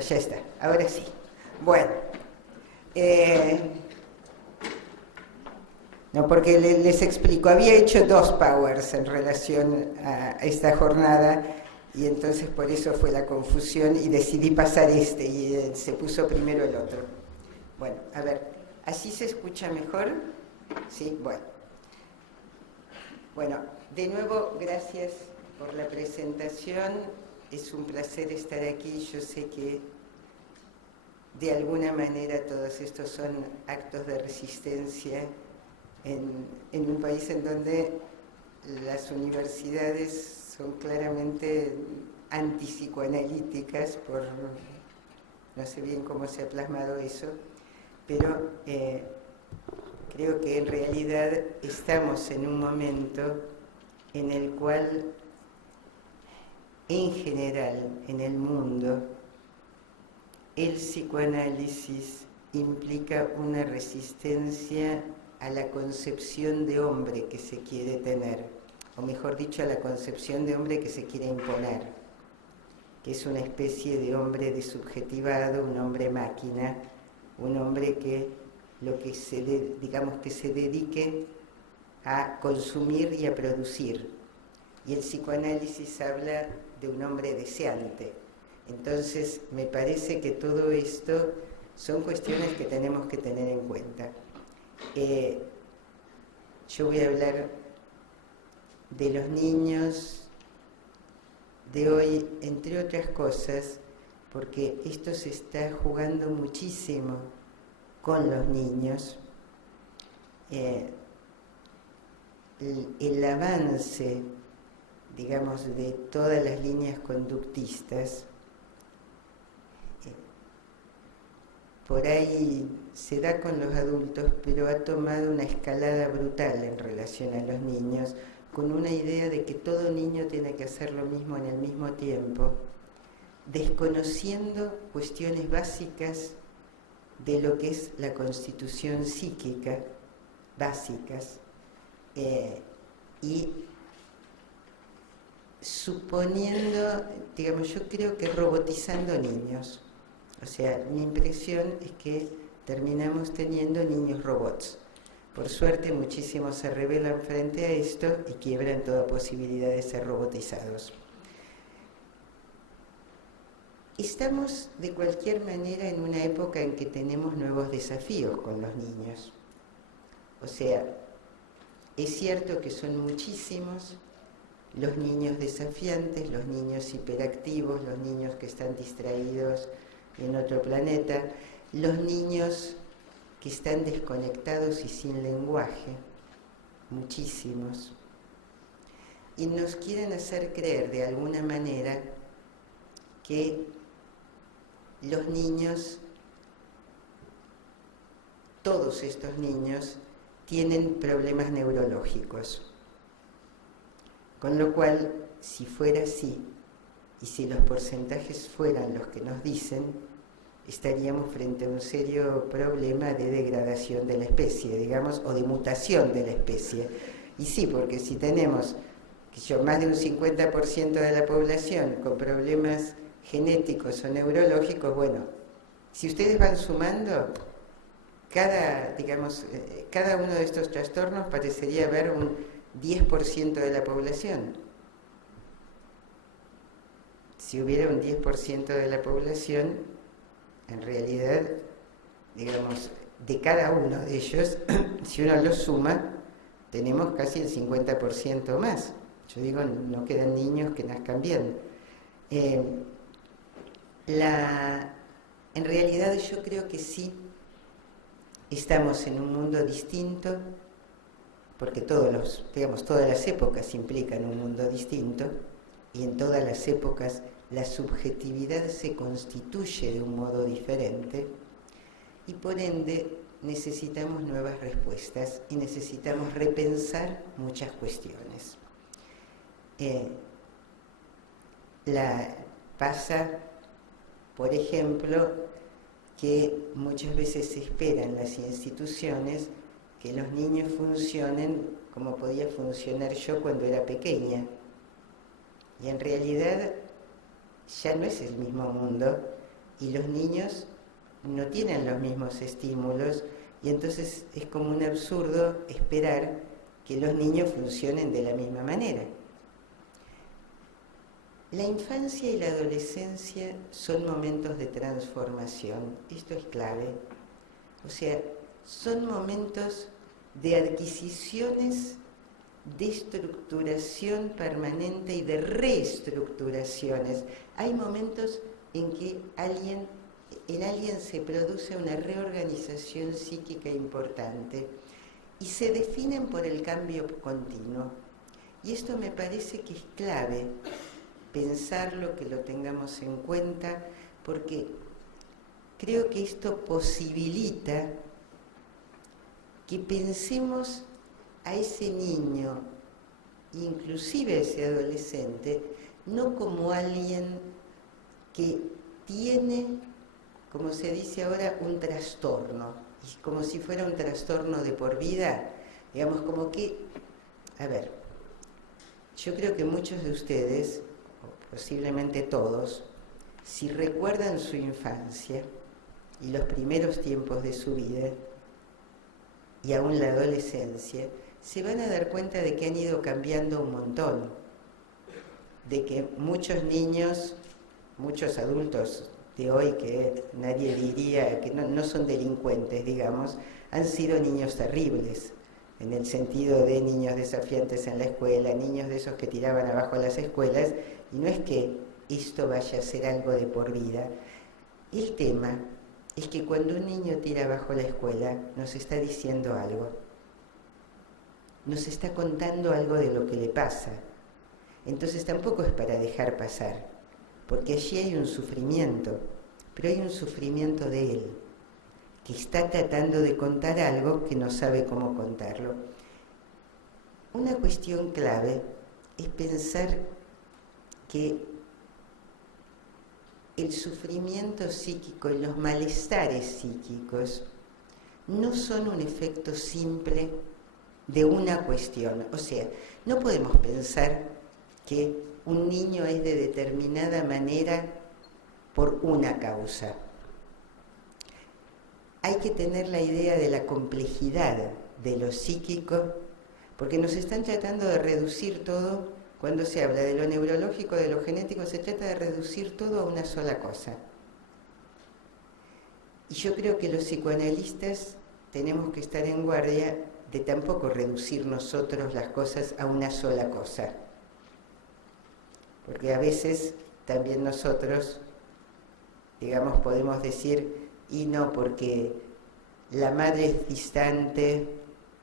Ya está, ahora sí. Bueno, no, porque les explico, había hecho 2 powers en relación a esta jornada y entonces por eso fue la confusión y decidí pasar este y se puso primero el otro. Bueno, a ver, ¿así se escucha mejor? Sí, bueno. Bueno, de nuevo, gracias por la presentación. Es un placer estar aquí. Yo sé que de alguna manera todos estos son actos de resistencia en un país en donde las universidades son claramente antipsicoanalíticas, por no sé bien cómo se ha plasmado eso, pero creo que en realidad estamos en un momento en el cual, en general, en el mundo, el psicoanálisis implica una resistencia a la concepción de hombre que se quiere tener, o mejor dicho, a la concepción de hombre que se quiere imponer, que es una especie de hombre desubjetivado, un hombre máquina, un hombre que digamos que se dedique a consumir y a producir. Y el psicoanálisis habla de un hombre deseante. Entonces, me parece que todo esto son cuestiones que tenemos que tener en cuenta. Yo voy a hablar de los niños de hoy, entre otras cosas, porque esto se está jugando muchísimo con los niños. El avance, digamos, de todas las líneas conductistas, por ahí se da con los adultos, pero ha tomado una escalada brutal en relación a los niños, con una idea de que todo niño tiene que hacer lo mismo en el mismo tiempo, desconociendo cuestiones básicas de lo que es la constitución psíquica, básicas, y suponiendo, digamos, yo creo que robotizando niños. O sea, mi impresión es que terminamos teniendo niños robots. Por suerte, muchísimos se rebelan frente a esto y quiebran toda posibilidad de ser robotizados. Estamos, de cualquier manera, en una época en que tenemos nuevos desafíos con los niños. O sea, es cierto que son muchísimos los niños desafiantes, los niños hiperactivos, los niños que están distraídos en otro planeta, los niños que están desconectados y sin lenguaje, muchísimos, y nos quieren hacer creer de alguna manera que los niños, todos estos niños, tienen problemas neurológicos. Con lo cual, si fuera así, y si los porcentajes fueran los que nos dicen, estaríamos frente a un serio problema de degradación de la especie, digamos, o de mutación de la especie. Y sí, porque si tenemos más de un 50% de la población con problemas genéticos o neurológicos, bueno, si ustedes van sumando, cada uno de estos trastornos parecería haber un 10% de la población. Si hubiera un 10% de la población, en realidad, digamos, de cada uno de ellos, si uno los suma, tenemos casi el 50% más. Yo digo, no quedan niños que nazcan bien. En realidad yo creo que sí estamos en un mundo distinto, porque todas las épocas implican un mundo distinto, y en todas las épocas la subjetividad se constituye de un modo diferente, y por ende necesitamos nuevas respuestas y necesitamos repensar muchas cuestiones. Pasa, por ejemplo, que muchas veces se espera en las instituciones que los niños funcionen como podía funcionar yo cuando era pequeña. Y en realidad ya no es el mismo mundo, y los niños no tienen los mismos estímulos, y entonces es como un absurdo esperar que los niños funcionen de la misma manera. La infancia y la adolescencia son momentos de transformación, esto es clave. O sea, son momentos de adquisiciones, de estructuración permanente y de reestructuraciones. Hay momentos en que en alguien se produce una reorganización psíquica importante y se definen por el cambio continuo. Y esto me parece que es clave pensarlo, que lo tengamos en cuenta, porque creo que esto posibilita que pensemos a ese niño, inclusive a ese adolescente, no como alguien que tiene, como se dice ahora, un trastorno, y como si fuera un trastorno de por vida, digamos, como que, a ver, yo creo que muchos de ustedes, o posiblemente todos, si recuerdan su infancia y los primeros tiempos de su vida, y aún la adolescencia, se van a dar cuenta de que han ido cambiando un montón, de que muchos niños, muchos adultos de hoy, que nadie diría que no son delincuentes, digamos, han sido niños terribles, en el sentido de niños desafiantes en la escuela, niños de esos que tiraban abajo las escuelas, y no es que esto vaya a ser algo de por vida. El tema es que cuando un niño tira abajo la escuela, nos está diciendo algo, nos está contando algo de lo que le pasa. Entonces tampoco es para dejar pasar, porque allí hay un sufrimiento, pero hay un sufrimiento de él, que está tratando de contar algo que no sabe cómo contarlo. Una cuestión clave es pensar que el sufrimiento psíquico y los malestares psíquicos no son un efecto simple de una cuestión. O sea, no podemos pensar que un niño es de determinada manera por una causa. Hay que tener la idea de la complejidad de lo psíquico, porque nos están tratando de reducir todo. Cuando se habla de lo neurológico, de lo genético, se trata de reducir todo a una sola cosa. Y yo creo que los psicoanalistas tenemos que estar en guardia de tampoco reducir nosotros las cosas a una sola cosa. Porque a veces también nosotros, digamos, podemos decir, y no, porque la madre es distante,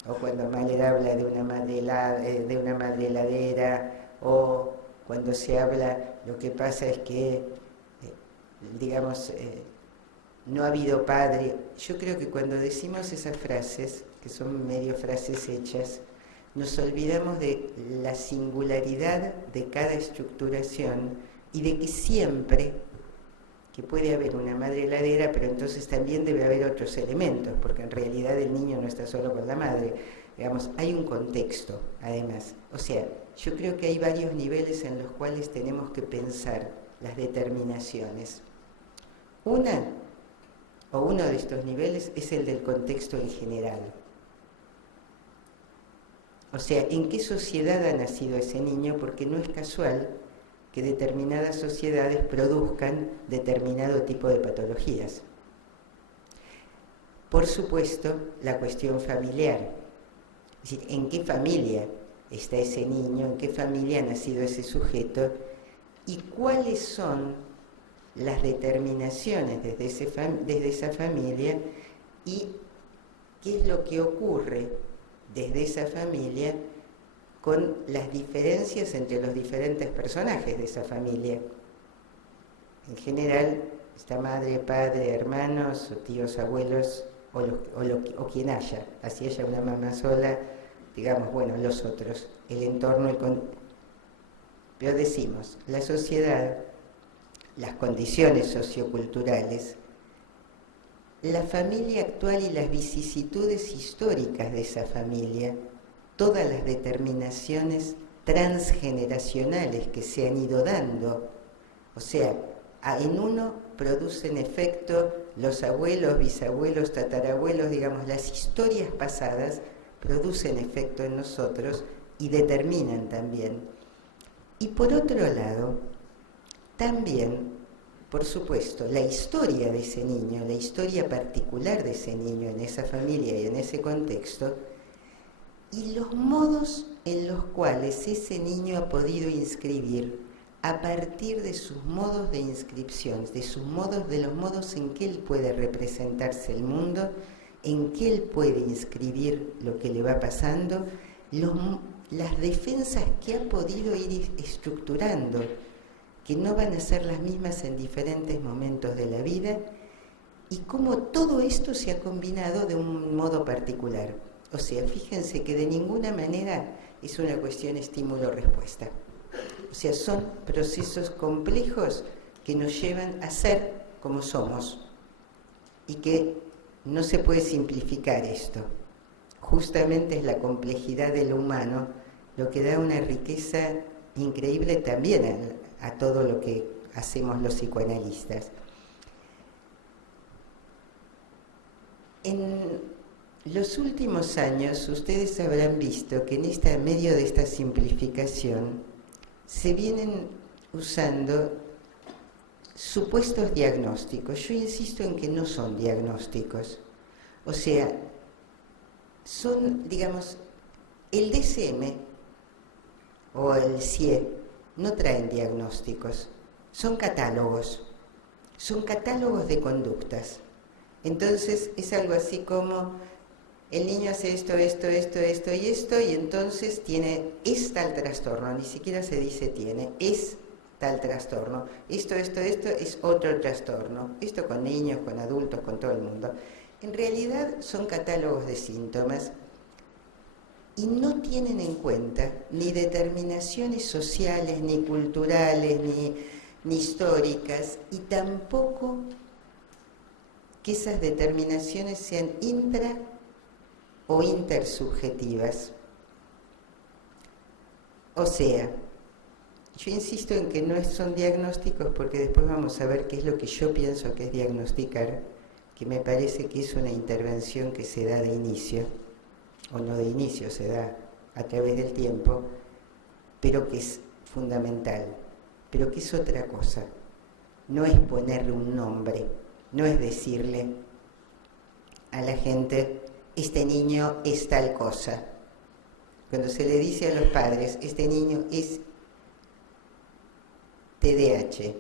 o cuando Mahler habla de una madre heladera, o cuando se habla, lo que pasa es que, no ha habido padre. Yo creo que cuando decimos esas frases, que son medio frases hechas, nos olvidamos de la singularidad de cada estructuración y de que siempre, que puede haber una madre heladera, pero entonces también debe haber otros elementos, porque en realidad el niño no está solo con la madre. Digamos, hay un contexto, además. O sea, yo creo que hay varios niveles en los cuales tenemos que pensar las determinaciones. Uno de estos niveles es el del contexto en general. O sea, ¿en qué sociedad ha nacido ese niño? Porque no es casual que determinadas sociedades produzcan determinado tipo de patologías. Por supuesto, la cuestión familiar. Es decir, ¿en qué familia está ese niño? ¿En qué familia ha nacido ese sujeto? ¿Y cuáles son las determinaciones desde esa familia? ¿Y qué es lo que ocurre desde esa familia con las diferencias entre los diferentes personajes de esa familia? En general, está madre, padre, hermanos, o tíos, abuelos, o quien haya. Así haya una mamá sola, digamos, bueno, los otros, el entorno, pero decimos, la sociedad, las condiciones socioculturales, la familia actual y las vicisitudes históricas de esa familia, todas las determinaciones transgeneracionales que se han ido dando. O sea, en uno producen efecto, los abuelos, bisabuelos, tatarabuelos, digamos, las historias pasadas producen efecto en nosotros y determinan también. Y por otro lado, también, por supuesto, la historia de ese niño, la historia particular de ese niño en esa familia y en ese contexto, y los modos en los cuales ese niño ha podido inscribir a partir de sus modos de inscripción, de los modos en que él puede representarse el mundo, en que él puede inscribir lo que le va pasando, las defensas que ha podido ir estructurando, que no van a ser las mismas en diferentes momentos de la vida, y cómo todo esto se ha combinado de un modo particular. O sea, fíjense que de ninguna manera es una cuestión estímulo-respuesta. O sea, son procesos complejos que nos llevan a ser como somos y que no se puede simplificar esto. Justamente es la complejidad de lo humano lo que da una riqueza increíble también a todo lo que hacemos los psicoanalistas. En los últimos años ustedes habrán visto que en medio de esta simplificación se vienen usando supuestos diagnósticos. Yo insisto en que no son diagnósticos. O sea, son, digamos, el DSM o el CIE no traen diagnósticos, son catálogos de conductas. Entonces es algo así como el niño hace esto, esto, esto, esto y esto, y entonces es tal trastorno, ni siquiera se dice tiene, es tal trastorno. Esto es otro trastorno. Esto con niños, con adultos, con todo el mundo. En realidad son catálogos de síntomas y no tienen en cuenta ni determinaciones sociales, ni culturales, ni históricas, y tampoco que esas determinaciones sean intra o intersubjetivas. O sea, yo insisto en que no son diagnósticos porque después vamos a ver qué es lo que yo pienso que es diagnosticar, que me parece que es una intervención que se da de inicio, o no de inicio, se da a través del tiempo, pero que es fundamental, pero que es otra cosa. No es ponerle un nombre, no es decirle a la gente, este niño es tal cosa. Cuando se le dice a los padres, este niño es TDAH,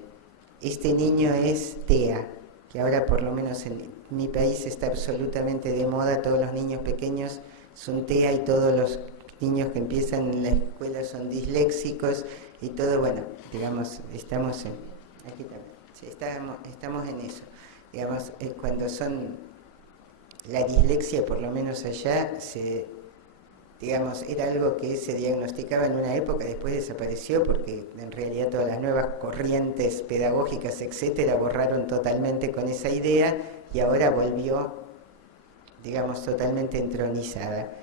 este niño es TEA, que ahora por lo menos en mi país está absolutamente de moda, todos los niños pequeños son TEA y todos los niños que empiezan en la escuela son disléxicos y todo, bueno, digamos, estamos en eso. Digamos, cuando son la dislexia, por lo menos allá, digamos, era algo que se diagnosticaba en una época, después desapareció porque en realidad todas las nuevas corrientes pedagógicas, etcétera, borraron totalmente con esa idea y ahora volvió, digamos, totalmente entronizada.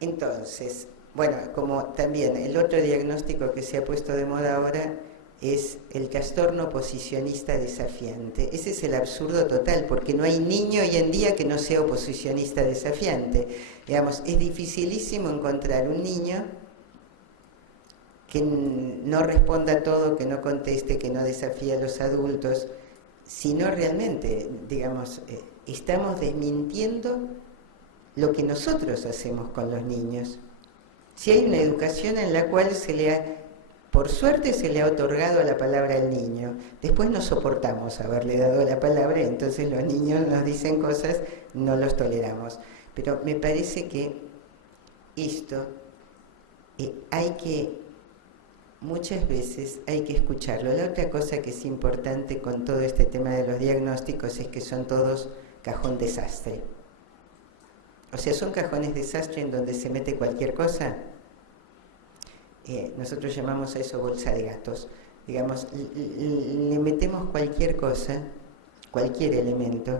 Entonces, bueno, como también el otro diagnóstico que se ha puesto de moda ahora es el trastorno oposicionista desafiante. Ese es el absurdo total, porque no hay niño hoy en día que no sea oposicionista desafiante. Digamos, es dificilísimo encontrar un niño que no responda a todo, que no conteste, que no desafíe a los adultos, sino realmente, digamos, estamos desmintiendo lo que nosotros hacemos con los niños. Si hay una educación en la cual por suerte se le ha otorgado la palabra al niño, después no soportamos haberle dado la palabra, entonces los niños nos dicen cosas, no los toleramos. Pero me parece que esto muchas veces hay que escucharlo. La otra cosa que es importante con todo este tema de los diagnósticos es que son todos cajón desastre. O sea, son cajones desastre en donde se mete cualquier cosa. Nosotros llamamos a eso bolsa de gatos. Digamos, le metemos cualquier cosa, cualquier elemento,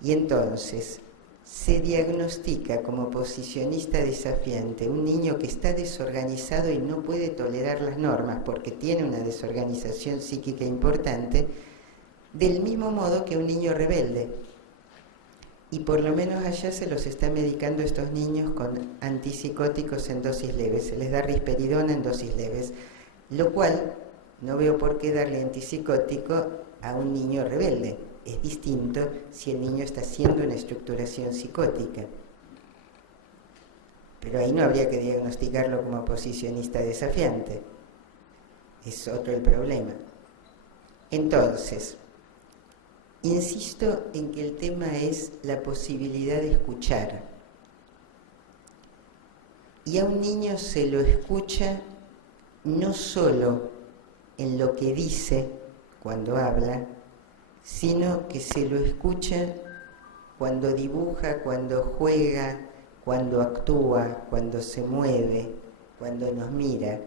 y entonces se diagnostica como posicionista desafiante un niño que está desorganizado y no puede tolerar las normas porque tiene una desorganización psíquica importante, del mismo modo que un niño rebelde. Y por lo menos allá se los está medicando estos niños con antipsicóticos en dosis leves, se les da risperidona en dosis leves, lo cual no veo por qué darle antipsicótico a un niño rebelde. Es distinto si el niño está haciendo una estructuración psicótica. Pero ahí no habría que diagnosticarlo como posicionista desafiante. Es otro el problema. Entonces, insisto en que el tema es la posibilidad de escuchar. Y a un niño se lo escucha no solo en lo que dice cuando habla, sino que se lo escucha cuando dibuja, cuando juega, cuando actúa, cuando se mueve, cuando nos mira.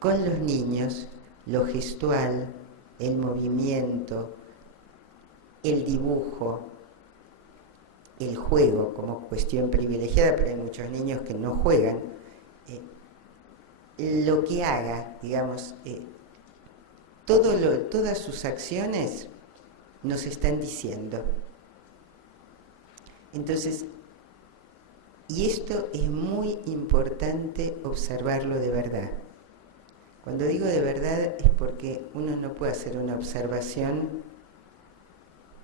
Con los niños, lo gestual, el movimiento, el dibujo, el juego como cuestión privilegiada, pero hay muchos niños que no juegan, lo que haga, digamos, todas sus acciones nos están diciendo. Entonces, y esto es muy importante observarlo de verdad. Cuando digo de verdad es porque uno no puede hacer una observación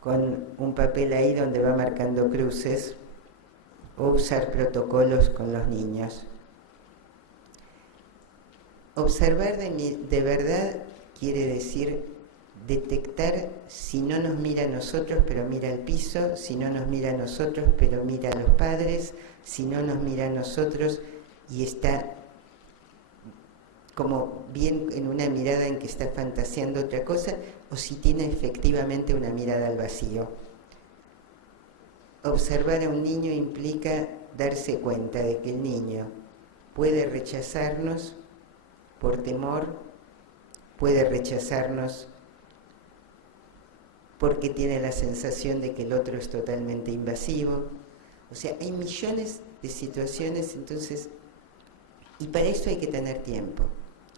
con un papel ahí donde va marcando cruces o usar protocolos con los niños. Observar de verdad quiere decir detectar si no nos mira a nosotros pero mira al piso, si no nos mira a nosotros pero mira a los padres, si no nos mira a nosotros y está como bien en una mirada en que está fantaseando otra cosa, o si tiene efectivamente una mirada al vacío. Observar a un niño implica darse cuenta de que el niño puede rechazarnos por temor, puede rechazarnos porque tiene la sensación de que el otro es totalmente invasivo. O sea, hay millones de situaciones, entonces, y para eso hay que tener tiempo.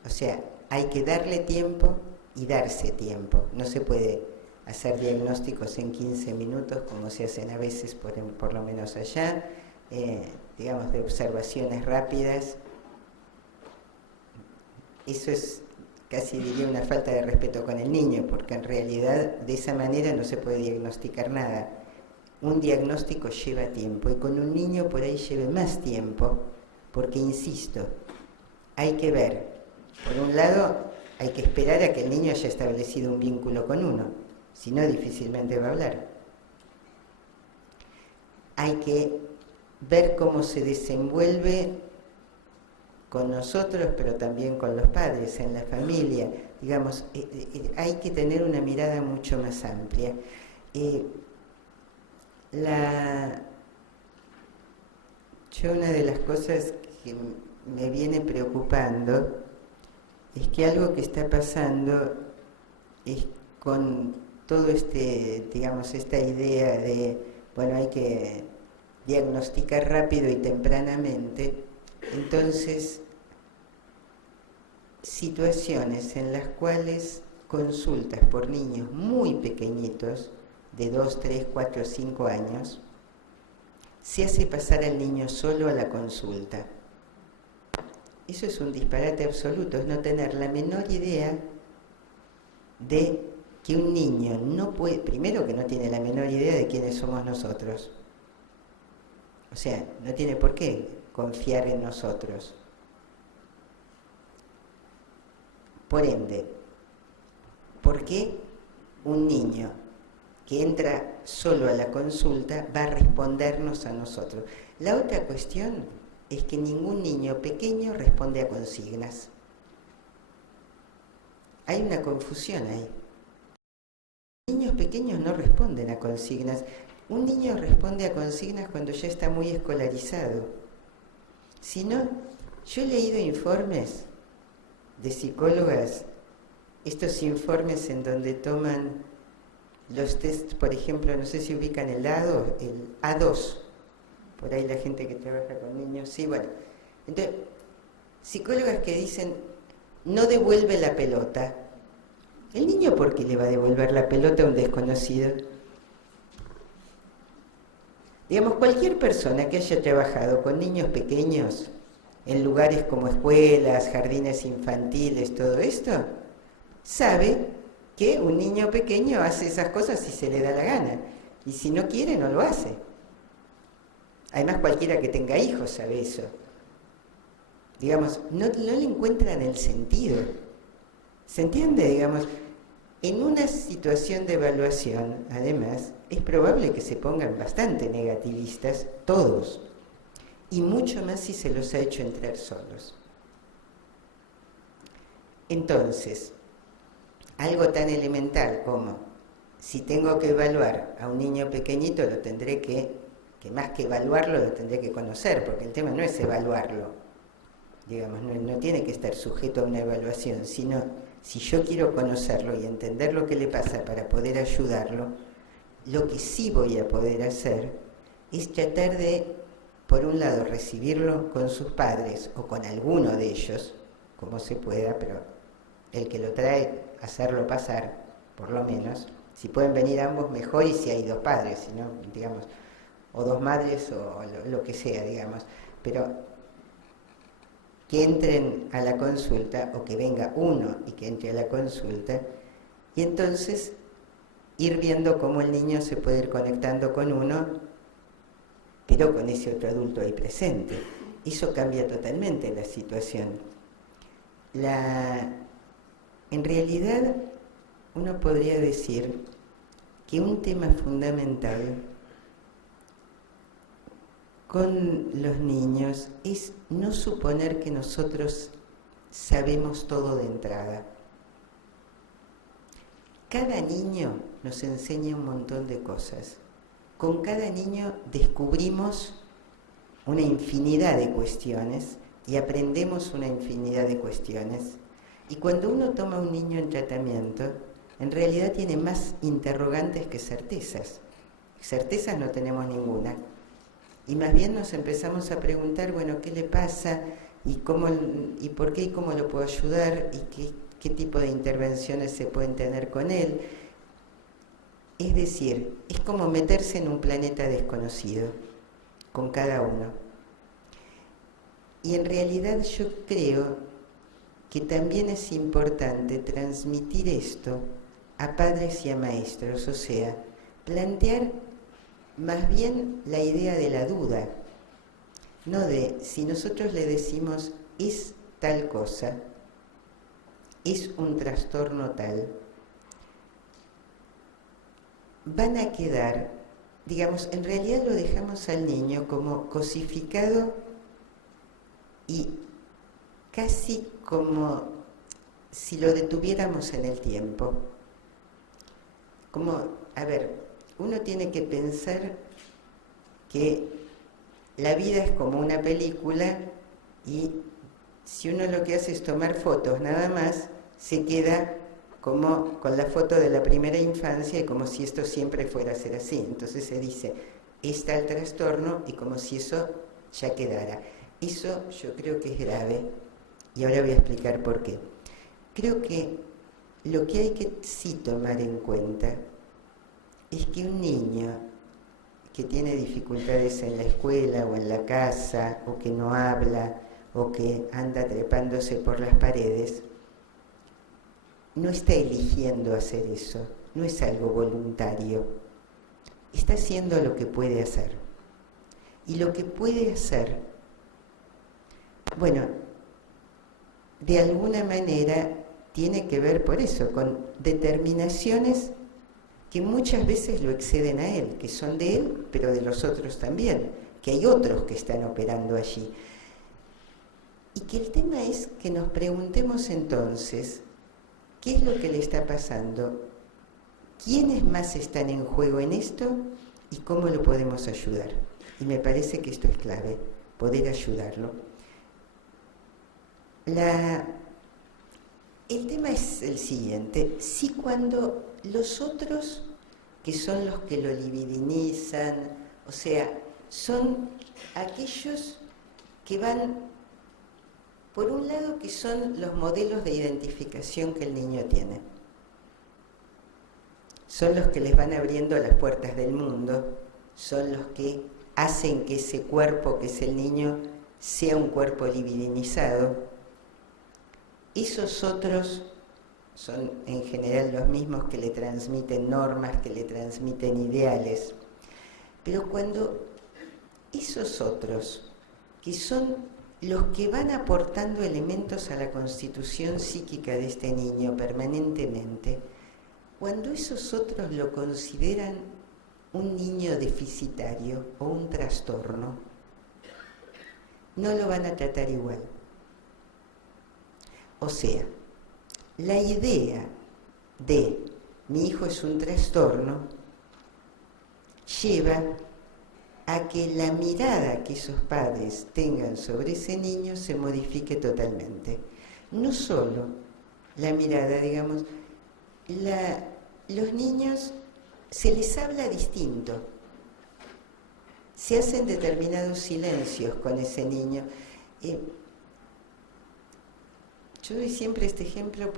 O sea, hay que darle tiempo y darse tiempo. No se puede hacer diagnósticos en 15 minutos como se hacen a veces, por lo menos allá, digamos, de observaciones rápidas. Eso es casi diría una falta de respeto con el niño, porque en realidad de esa manera no se puede diagnosticar nada. Un diagnóstico lleva tiempo y con un niño por ahí lleve más tiempo, porque insisto, hay que ver. Por un lado, hay que esperar a que el niño haya establecido un vínculo con uno, si no difícilmente va a hablar. Hay que ver cómo se desenvuelve con nosotros, pero también con los padres, en la familia. Digamos, hay que tener una mirada mucho más amplia. Yo una de las cosas que me viene preocupando es que algo que está pasando es con todo digamos, esta idea de, bueno, hay que diagnosticar rápido y tempranamente, entonces situaciones en las cuales consultas por niños muy pequeñitos, de 2, 3, 4, 5 años, se hace pasar al niño solo a la consulta. Eso es un disparate absoluto, es no tener la menor idea de que un niño no puede, primero que no tiene la menor idea de quiénes somos nosotros. O sea, no tiene por qué confiar en nosotros. Por ende, ¿por qué un niño que entra solo a la consulta va a respondernos a nosotros? La otra cuestión es que ningún niño pequeño responde a consignas. Hay una confusión ahí. Niños pequeños no responden a consignas. Un niño responde a consignas cuando ya está muy escolarizado. Si no, yo he leído informes de psicólogas, estos informes en donde toman los test, por ejemplo, no sé si ubican el A2, por ahí la gente que trabaja con niños, sí, bueno. Entonces, psicólogas que dicen, no devuelve la pelota. ¿El niño por qué le va a devolver la pelota a un desconocido? Digamos, cualquier persona que haya trabajado con niños pequeños, en lugares como escuelas, jardines infantiles, todo esto, sabe que un niño pequeño hace esas cosas si se le da la gana. Y si no quiere, no lo hace. Además, cualquiera que tenga hijos sabe eso. Digamos, no le encuentran el sentido. ¿Se entiende? Digamos, en una situación de evaluación, además, es probable que se pongan bastante negativistas todos. Y mucho más si se los ha hecho entrar solos. Entonces, algo tan elemental como, si tengo que evaluar a un niño pequeñito, lo tendré que más que evaluarlo, lo tendré que conocer, porque el tema no es evaluarlo. Digamos, no tiene que estar sujeto a una evaluación, sino si yo quiero conocerlo y entender lo que le pasa para poder ayudarlo, lo que sí voy a poder hacer es tratar de, por un lado, recibirlo con sus padres o con alguno de ellos, como se pueda, pero el que lo trae, hacerlo pasar, por lo menos. Si pueden venir ambos, mejor, y si hay dos padres, si no, digamos, o dos madres o lo que sea, digamos. Pero que entren a la consulta, o que venga uno y que entre a la consulta, y entonces ir viendo cómo el niño se puede ir conectando con uno, pero con ese otro adulto ahí presente. Eso cambia totalmente la situación. En realidad, uno podría decir que un tema fundamental con los niños es no suponer que nosotros sabemos todo de entrada. Cada niño nos enseña un montón de cosas. Con cada niño descubrimos una infinidad de cuestiones y aprendemos una infinidad de cuestiones. Y cuando uno toma a un niño en tratamiento, en realidad tiene más interrogantes que certezas. Certezas no tenemos ninguna. Y más bien nos empezamos a preguntar, bueno, ¿qué le pasa? ¿Y por qué? ¿Y cómo lo puedo ayudar? ¿Y qué tipo de intervenciones se pueden tener con él? Es decir, es como meterse en un planeta desconocido, con cada uno. Y en realidad yo creo que también es importante transmitir esto a padres y a maestros, o sea, plantear más bien la idea de la duda, no de si nosotros le decimos es tal cosa, es un trastorno tal, van a quedar, digamos, en realidad lo dejamos al niño como cosificado y casi como si lo detuviéramos en el tiempo. Como, a ver, uno tiene que pensar que la vida es como una película y si uno lo que hace es tomar fotos nada más, se queda como con la foto de la primera infancia y como si esto siempre fuera a ser así. Entonces se dice, está el trastorno y como si eso ya quedara. Eso yo creo que es grave y ahora voy a explicar por qué. Creo que lo que hay que sí tomar en cuenta es que un niño que tiene dificultades en la escuela o en la casa, o que no habla, o que anda trepándose por las paredes, no está eligiendo hacer eso, no es algo voluntario. Está haciendo lo que puede hacer. Y lo que puede hacer, bueno, de alguna manera tiene que ver por eso, con determinaciones que muchas veces lo exceden a él, que son de él, pero de los otros también, que hay otros que están operando allí. Y que el tema es que nos preguntemos entonces, ¿qué es lo que le está pasando? ¿Quiénes más están en juego en esto? ¿Y cómo lo podemos ayudar? Y me parece que esto es clave, poder ayudarlo. El tema es el siguiente: si cuando los otros que son los que lo libidinizan, o sea, son aquellos que van, por un lado, que son los modelos de identificación que el niño tiene. Son los que les van abriendo las puertas del mundo, son los que hacen que ese cuerpo, que es el niño, sea un cuerpo libidinizado. Esos otros son en general los mismos que le transmiten normas, que le transmiten ideales. Pero cuando esos otros, que son los que van aportando elementos a la constitución psíquica de este niño permanentemente, cuando esos otros lo consideran un niño deficitario o un trastorno, no lo van a tratar igual. O sea, la idea de mi hijo es un trastorno lleva a que la mirada que esos padres tengan sobre ese niño se modifique totalmente. No solo la mirada, digamos, los niños se les habla distinto, se hacen determinados silencios con ese niño. Yo doy siempre este ejemplo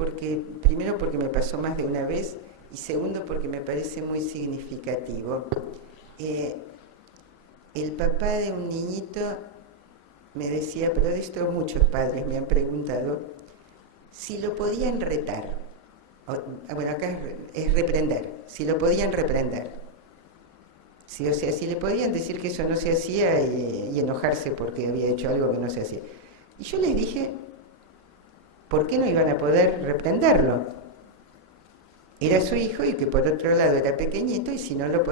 primero porque me pasó más de una vez y segundo porque me parece muy significativo. El papá de un niñito me decía, pero de esto muchos padres me han preguntado, si lo podían retar. Bueno, acá es reprender, si lo podían reprender. Sí, o sea, si le podían decir que eso no se hacía y enojarse porque había hecho algo que no se hacía. Y yo les dije, ¿por qué no iban a poder reprenderlo? Era su hijo y que por otro lado era pequeñito y si no lo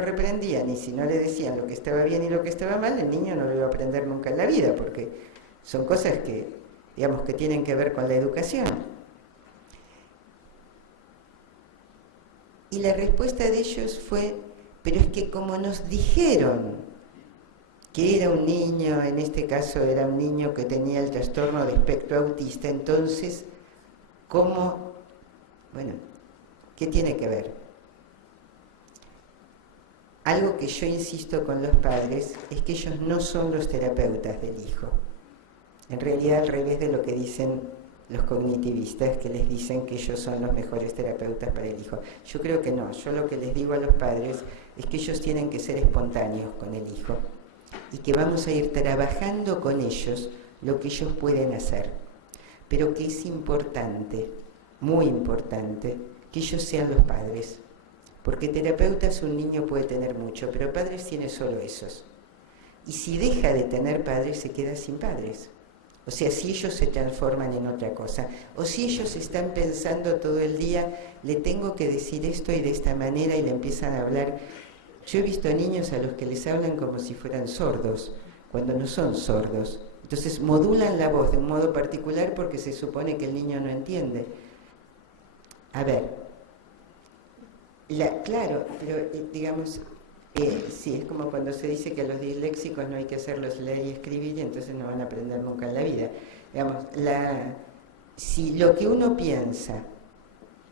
reprendían y si no le decían lo que estaba bien y lo que estaba mal, el niño no lo iba a aprender nunca en la vida, porque son cosas que, digamos, que tienen que ver con la educación. Y la respuesta de ellos fue, pero es que como nos dijeron que era un niño, en este caso era un niño que tenía el trastorno de espectro autista, entonces, ¿cómo? Bueno, ¿qué tiene que ver? Algo que yo insisto con los padres es que ellos no son los terapeutas del hijo. En realidad, al revés de lo que dicen los cognitivistas, que les dicen que ellos son los mejores terapeutas para el hijo. Yo creo que no. Yo lo que les digo a los padres es que ellos tienen que ser espontáneos con el hijo y que vamos a ir trabajando con ellos lo que ellos pueden hacer. Pero que es importante, muy importante, que ellos sean los padres. Porque terapeutas un niño puede tener mucho, pero padres tiene solo esos. Y si deja de tener padres, se queda sin padres. O sea, si ellos se transforman en otra cosa, o si ellos están pensando todo el día, le tengo que decir esto y de esta manera, y le empiezan a hablar. Yo he visto niños a los que les hablan como si fueran sordos, cuando no son sordos. Entonces modulan la voz de un modo particular porque se supone que el niño no entiende. A ver, claro, pero digamos, sí, es como cuando se dice que a los disléxicos no hay que hacerlos leer y escribir y entonces no van a aprender nunca en la vida. Digamos, si lo que uno piensa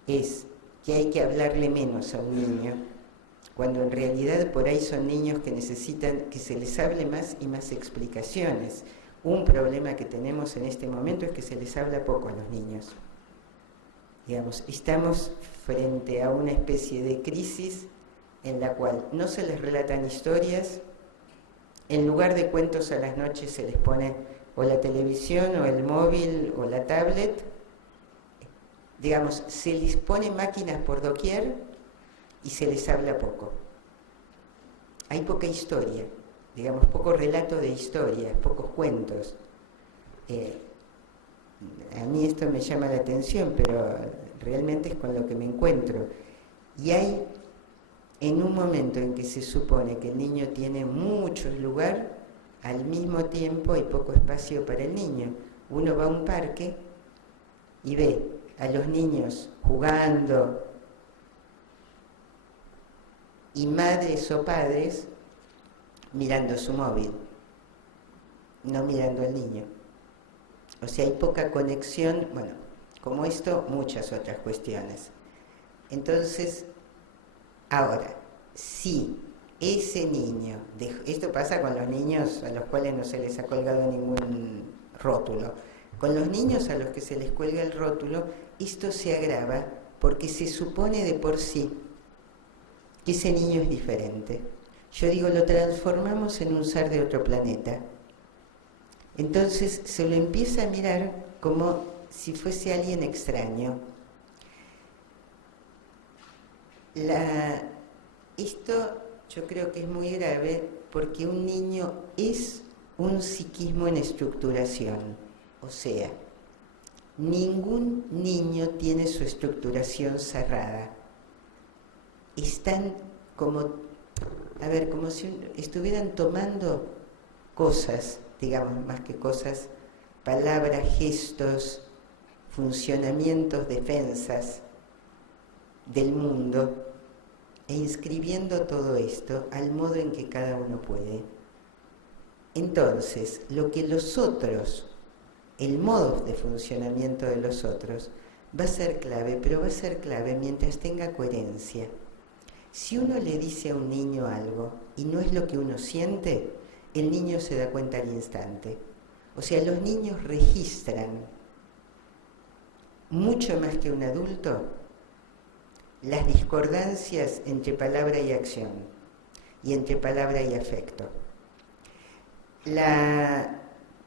es que hay que hablarle menos a un niño, cuando en realidad por ahí son niños que necesitan que se les hable más y más explicaciones. Un problema que tenemos en este momento es que se les habla poco a los niños. Digamos, estamos frente a una especie de crisis en la cual no se les relatan historias, en lugar de cuentos a las noches se les pone o la televisión o el móvil o la tablet, digamos, se les pone máquinas por doquier y se les habla poco. Hay poca historia, digamos, poco relato de historias, pocos cuentos. A mí esto me llama la atención, pero realmente es con lo que me encuentro. Y hay, en un momento en que se supone que el niño tiene mucho lugar, al mismo tiempo hay poco espacio para el niño. Uno va a un parque y ve a los niños jugando y madres o padres mirando su móvil, no mirando al niño. O sea, hay poca conexión, bueno, como esto, muchas otras cuestiones. Entonces, Ahora, si ese niño, esto pasa con los niños a los cuales no se les ha colgado ningún rótulo, con los niños a los que se les cuelga el rótulo, esto se agrava porque se supone de por sí que ese niño es diferente. Yo digo, lo transformamos en un ser de otro planeta. Entonces se lo empieza a mirar como si fuese alguien extraño. Esto yo creo que es muy grave porque un niño es un psiquismo en estructuración. O sea, ningún niño tiene su estructuración cerrada. Están como si estuvieran tomando cosas, digamos, más que cosas, palabras, gestos, funcionamientos, defensas del mundo, e inscribiendo todo esto al modo en que cada uno puede. Entonces, lo que los otros, el modo de funcionamiento de los otros, va a ser clave, pero va a ser clave mientras tenga coherencia. Si uno le dice a un niño algo y no es lo que uno siente, el niño se da cuenta al instante. O sea, los niños registran mucho más que un adulto las discordancias entre palabra y acción y entre palabra y afecto.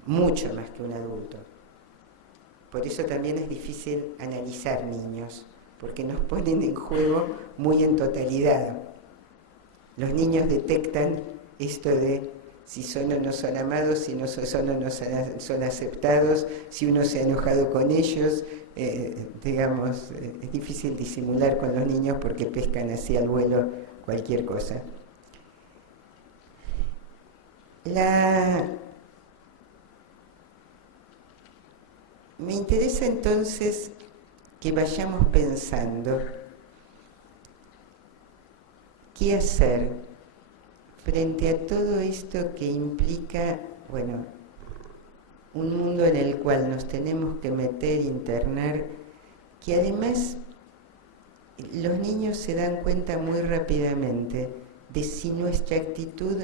Mucho más que un adulto. Por eso también es difícil analizar niños, porque nos ponen en juego muy en totalidad. Los niños detectan esto de si son o no son amados, si no son o no son aceptados, si uno se ha enojado con ellos. Es difícil disimular con los niños porque pescan así al vuelo cualquier cosa. Me interesa entonces que vayamos pensando qué hacer frente a todo esto que implica, un mundo en el cual nos tenemos que meter, internar, que además los niños se dan cuenta muy rápidamente de si nuestra actitud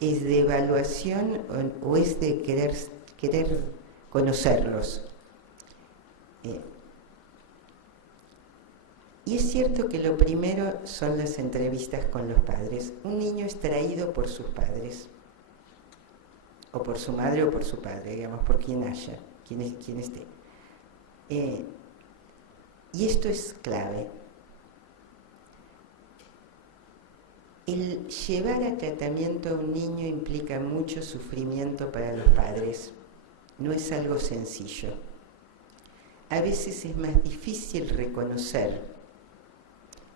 es de evaluación o es de querer conocerlos. Y es cierto que lo primero son las entrevistas con los padres. Un niño es traído por sus padres, o por su madre o por su padre, digamos, por quien haya, quien esté. Y esto es clave. El llevar a tratamiento a un niño implica mucho sufrimiento para los padres. No es algo sencillo. A veces es más difícil reconocer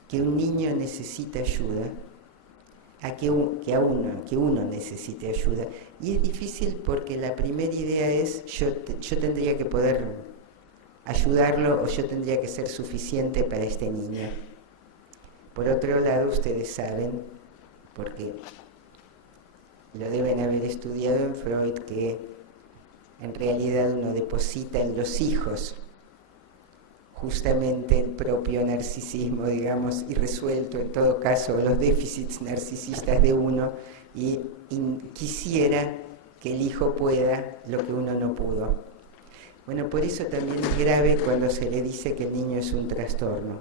que un niño necesita ayuda que uno necesite ayuda. Y es difícil porque la primera idea es yo tendría que poder ayudarlo o yo tendría que ser suficiente para este niño. Por otro lado, ustedes saben, porque lo deben haber estudiado en Freud, que en realidad uno deposita en los hijos justamente el propio narcisismo, digamos, irresuelto en todo caso, los déficits narcisistas de uno, y quisiera que el hijo pueda lo que uno no pudo. Bueno, por eso también es grave cuando se le dice que el niño es un trastorno.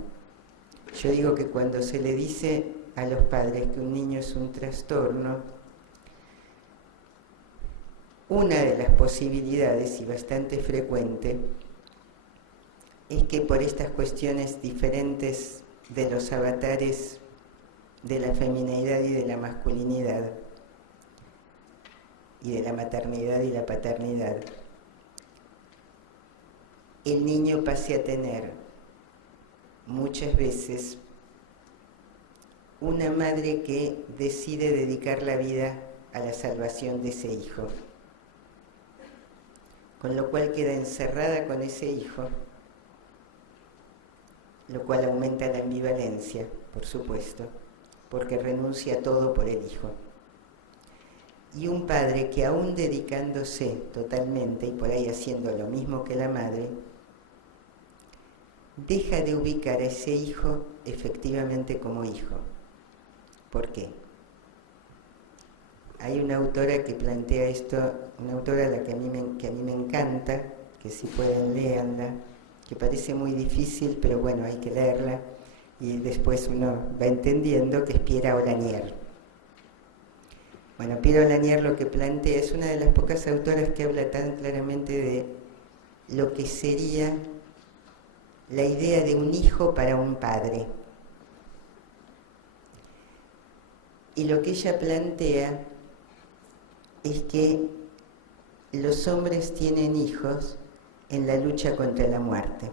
Yo digo que cuando se le dice a los padres que un niño es un trastorno, una de las posibilidades, y bastante frecuente, es que por estas cuestiones diferentes de los avatares de la feminidad y de la masculinidad, y de la maternidad y la paternidad, el niño pase a tener muchas veces una madre que decide dedicar la vida a la salvación de ese hijo, con lo cual queda encerrada con ese hijo, lo cual aumenta la ambivalencia, por supuesto, porque renuncia a todo por el hijo. Y un padre que aún dedicándose totalmente y por ahí haciendo lo mismo que la madre, deja de ubicar a ese hijo efectivamente como hijo. ¿Por qué? Hay una autora que plantea esto, una autora a la que a mí me encanta, que si pueden léanla, que parece muy difícil, pero bueno, hay que leerla, y después uno va entendiendo, que es Piera Olanier. Bueno, Piera Olanier lo que plantea es una de las pocas autoras que habla tan claramente de lo que sería la idea de un hijo para un padre. Y lo que ella plantea es que los hombres tienen hijos en la lucha contra la muerte.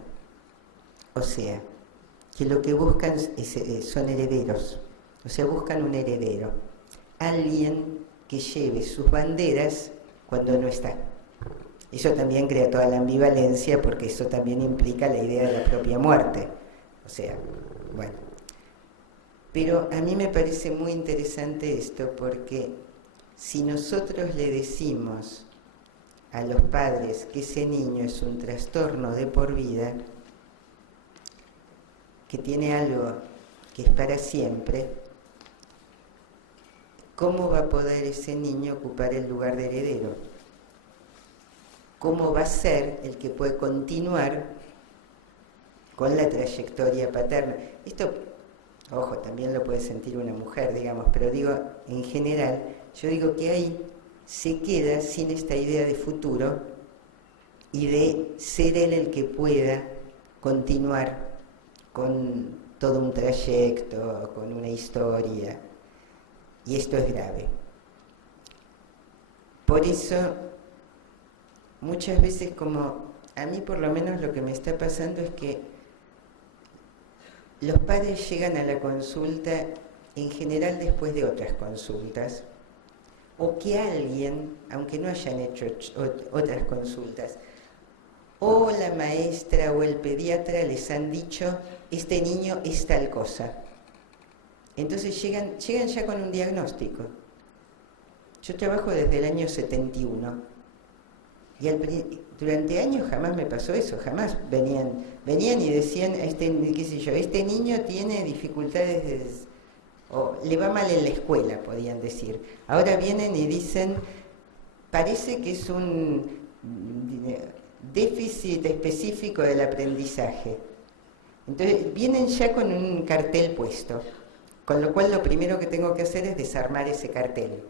O sea, que lo que buscan son herederos. O sea, buscan un heredero. Alguien que lleve sus banderas cuando no está. Eso también crea toda la ambivalencia, porque eso también implica la idea de la propia muerte. O sea, bueno. Pero a mí me parece muy interesante esto, porque si nosotros le decimos a los padres que ese niño es un trastorno de por vida, que tiene algo que es para siempre, ¿cómo va a poder ese niño ocupar el lugar de heredero? ¿Cómo va a ser el que puede continuar con la trayectoria paterna? Esto, ojo, también lo puede sentir una mujer, digamos, pero digo, en general, yo digo que ahí se queda sin esta idea de futuro y de ser él el que pueda continuar con todo un trayecto, con una historia. Y esto es grave. Por eso, muchas veces, como a mí por lo menos lo que me está pasando es que los padres llegan a la consulta en general después de otras consultas, o que alguien, aunque no hayan hecho otras consultas, o la maestra o el pediatra les han dicho, este niño es tal cosa. Entonces llegan ya con un diagnóstico. Yo trabajo desde el año 71 y durante años jamás me pasó eso, jamás venían y decían, qué sé yo, este niño tiene dificultades, o le va mal en la escuela, podían decir. Ahora vienen y dicen, parece que es un déficit específico del aprendizaje. Entonces vienen ya con un cartel puesto. Con lo cual lo primero que tengo que hacer es desarmar ese cartel,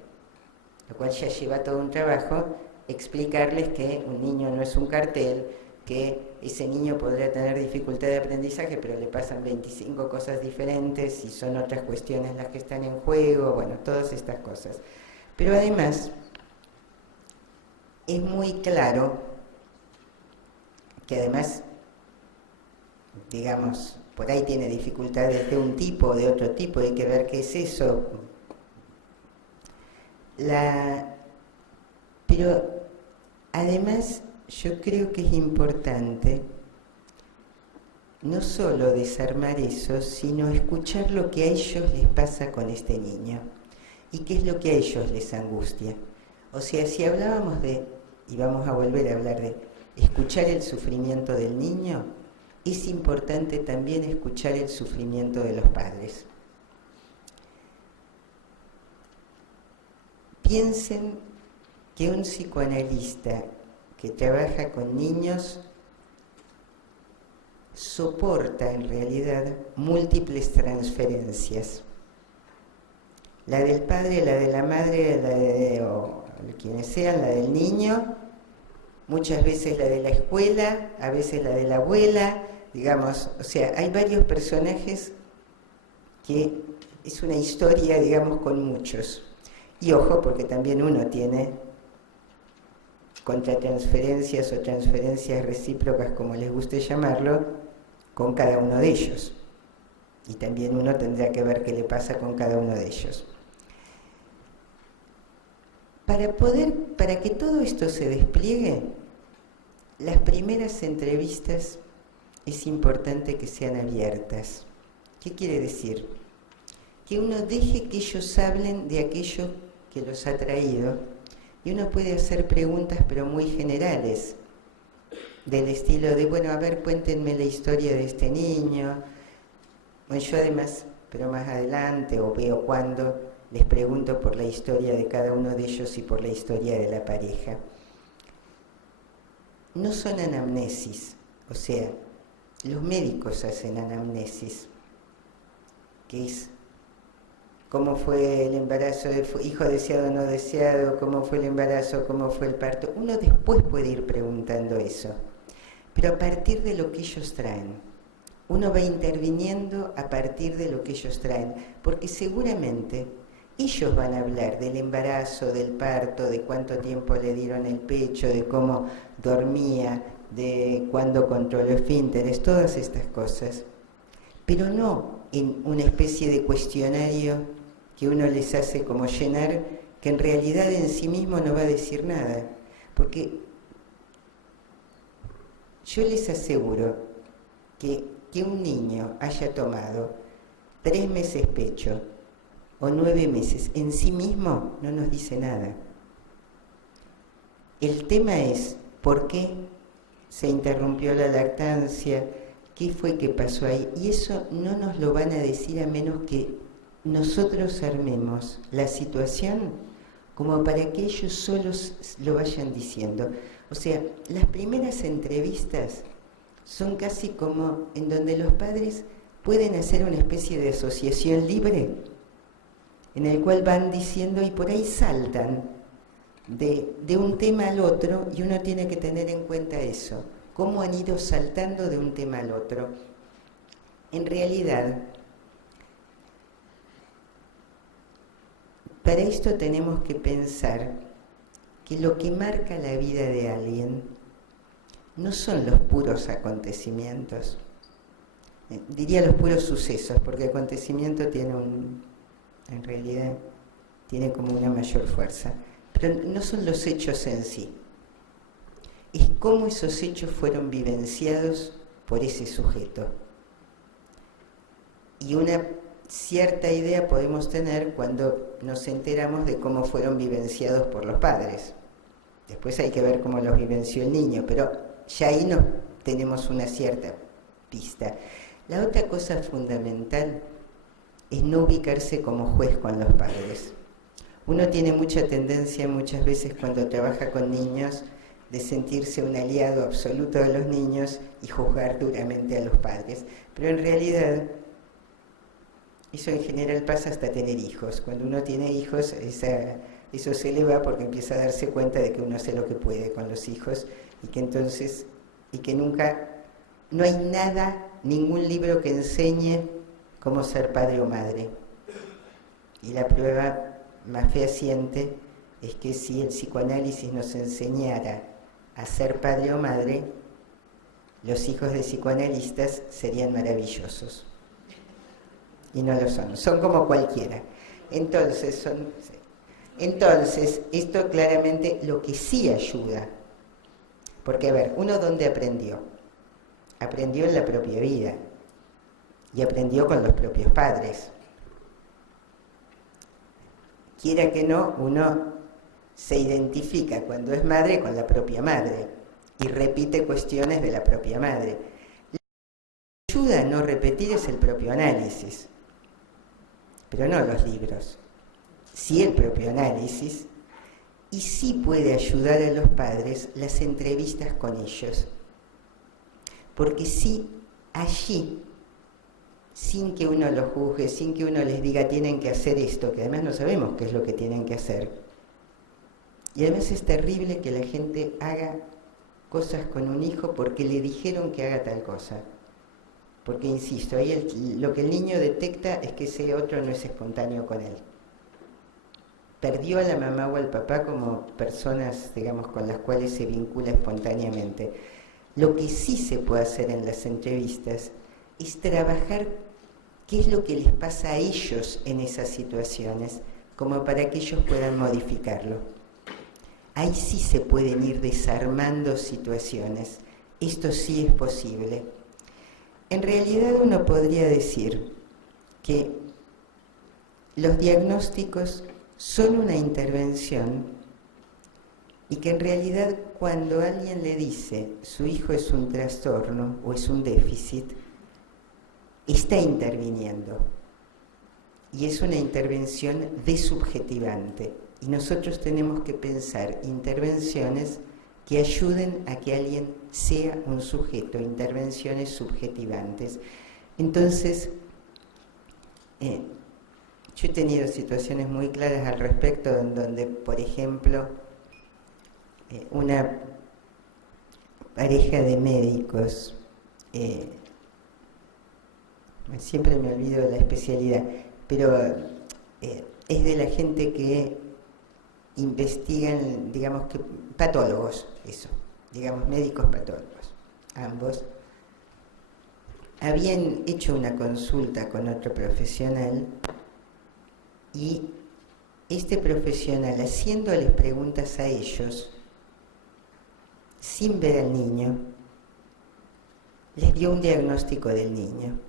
lo cual ya lleva todo un trabajo, explicarles que un niño no es un cartel, que ese niño podrá tener dificultad de aprendizaje, pero le pasan 25 cosas diferentes y son otras cuestiones las que están en juego, bueno, todas estas cosas. Pero además, es muy claro que además, digamos, por ahí tiene dificultades de un tipo o de otro tipo, hay que ver qué es eso. Pero además yo creo que es importante no solo desarmar eso, sino escuchar lo que a ellos les pasa con este niño y qué es lo que a ellos les angustia. O sea, si hablábamos de, y vamos a volver a hablar de, escuchar el sufrimiento del niño, es importante también escuchar el sufrimiento de los padres. Piensen que un psicoanalista que trabaja con niños soporta en realidad múltiples transferencias. La del padre, la de la madre, o quienes sean, la del niño, muchas veces la de la escuela, a veces la de la abuela, digamos, o sea, hay varios personajes que es una historia, digamos, con muchos. Y ojo, porque también uno tiene contratransferencias o transferencias recíprocas, como les guste llamarlo, con cada uno de ellos. Y también uno tendrá que ver qué le pasa con cada uno de ellos. Para que todo esto se despliegue, las primeras entrevistas es importante que sean abiertas. ¿Qué quiere decir? Que uno deje que ellos hablen de aquello que los ha traído, y uno puede hacer preguntas pero muy generales, del estilo de, bueno, a ver, cuéntenme la historia de este niño. Bueno, yo además pero más adelante, o veo cuando, les pregunto por la historia de cada uno de ellos y por la historia de la pareja. No son anamnesis, o sea, los médicos hacen anamnesis, que es cómo fue el embarazo, hijo deseado o no deseado, cómo fue el embarazo, cómo fue el parto. Uno después puede ir preguntando eso, pero a partir de lo que ellos traen. Uno va interviniendo a partir de lo que ellos traen, porque seguramente ellos van a hablar del embarazo, del parto, de cuánto tiempo le dieron el pecho, de cómo dormía, de cuándo controló esfínteres, todas estas cosas, pero no en una especie de cuestionario que uno les hace como llenar, que en realidad en sí mismo no va a decir nada, porque yo les aseguro que un niño haya tomado 3 meses pecho o 9 meses en sí mismo no nos dice nada. El tema es por qué se interrumpió la lactancia, qué fue que pasó ahí, y eso no nos lo van a decir a menos que nosotros armemos la situación como para que ellos solos lo vayan diciendo. O sea, las primeras entrevistas son casi como en donde los padres pueden hacer una especie de asociación libre, en el cual van diciendo y por ahí saltan de un tema al otro, y uno tiene que tener en cuenta eso, cómo han ido saltando de un tema al otro. En realidad, para esto tenemos que pensar que lo que marca la vida de alguien no son los puros acontecimientos, diría los puros sucesos, porque acontecimiento tiene en realidad tiene como una mayor fuerza, pero no son los hechos en sí, es cómo esos hechos fueron vivenciados por ese sujeto. Y una cierta idea podemos tener cuando nos enteramos de cómo fueron vivenciados por los padres. Después hay que ver cómo los vivenció el niño, pero ya ahí tenemos una cierta pista. La otra cosa fundamental es no ubicarse como juez con los padres. Uno tiene mucha tendencia muchas veces cuando trabaja con niños de sentirse un aliado absoluto de los niños y juzgar duramente a los padres, pero en realidad eso en general pasa hasta tener hijos. Cuando uno tiene hijos, eso se le va porque empieza a darse cuenta de que uno hace lo que puede con los hijos y que nunca, no hay nada, ningún libro que enseñe cómo ser padre o madre. Y la prueba más fehaciente es que si el psicoanálisis nos enseñara a ser padre o madre, los hijos de psicoanalistas serían maravillosos. Y no lo son, son como cualquiera. Entonces, esto claramente lo que sí ayuda, porque a ver, ¿uno dónde aprendió? Aprendió en la propia vida y aprendió con los propios padres. Quiera que no, uno se identifica cuando es madre con la propia madre y repite cuestiones de la propia madre. Lo que ayuda a no repetir es el propio análisis, pero no los libros. Sí el propio análisis, y sí puede ayudar a los padres las entrevistas con ellos. Porque sí, allí, sin que uno los juzgue, sin que uno les diga tienen que hacer esto, que además no sabemos qué es lo que tienen que hacer. Y además es terrible que la gente haga cosas con un hijo porque le dijeron que haga tal cosa. Porque, insisto, ahí lo que el niño detecta es que ese otro no es espontáneo con él. Perdió a la mamá o al papá como personas, digamos, con las cuales se vincula espontáneamente. Lo que sí se puede hacer en las entrevistas es trabajar qué es lo que les pasa a ellos en esas situaciones, como para que ellos puedan modificarlo. Ahí sí se pueden ir desarmando situaciones. Esto sí es posible. En realidad uno podría decir que los diagnósticos son una intervención y que en realidad cuando alguien le dice su hijo es un trastorno o es un déficit, está interviniendo. y es una intervención desubjetivante. Y nosotros tenemos que pensar intervenciones que ayuden a que alguien sea un sujeto, intervenciones subjetivantes. Entonces, yo he tenido situaciones muy claras al respecto, en donde, por ejemplo, una pareja de médicos, siempre me olvido de la especialidad, pero es de la gente que investigan, digamos que patólogos, eso, digamos médicos patólogos, ambos, habían hecho una consulta con otro profesional y este profesional, haciéndoles preguntas a ellos, sin ver al niño, les dio un diagnóstico del niño.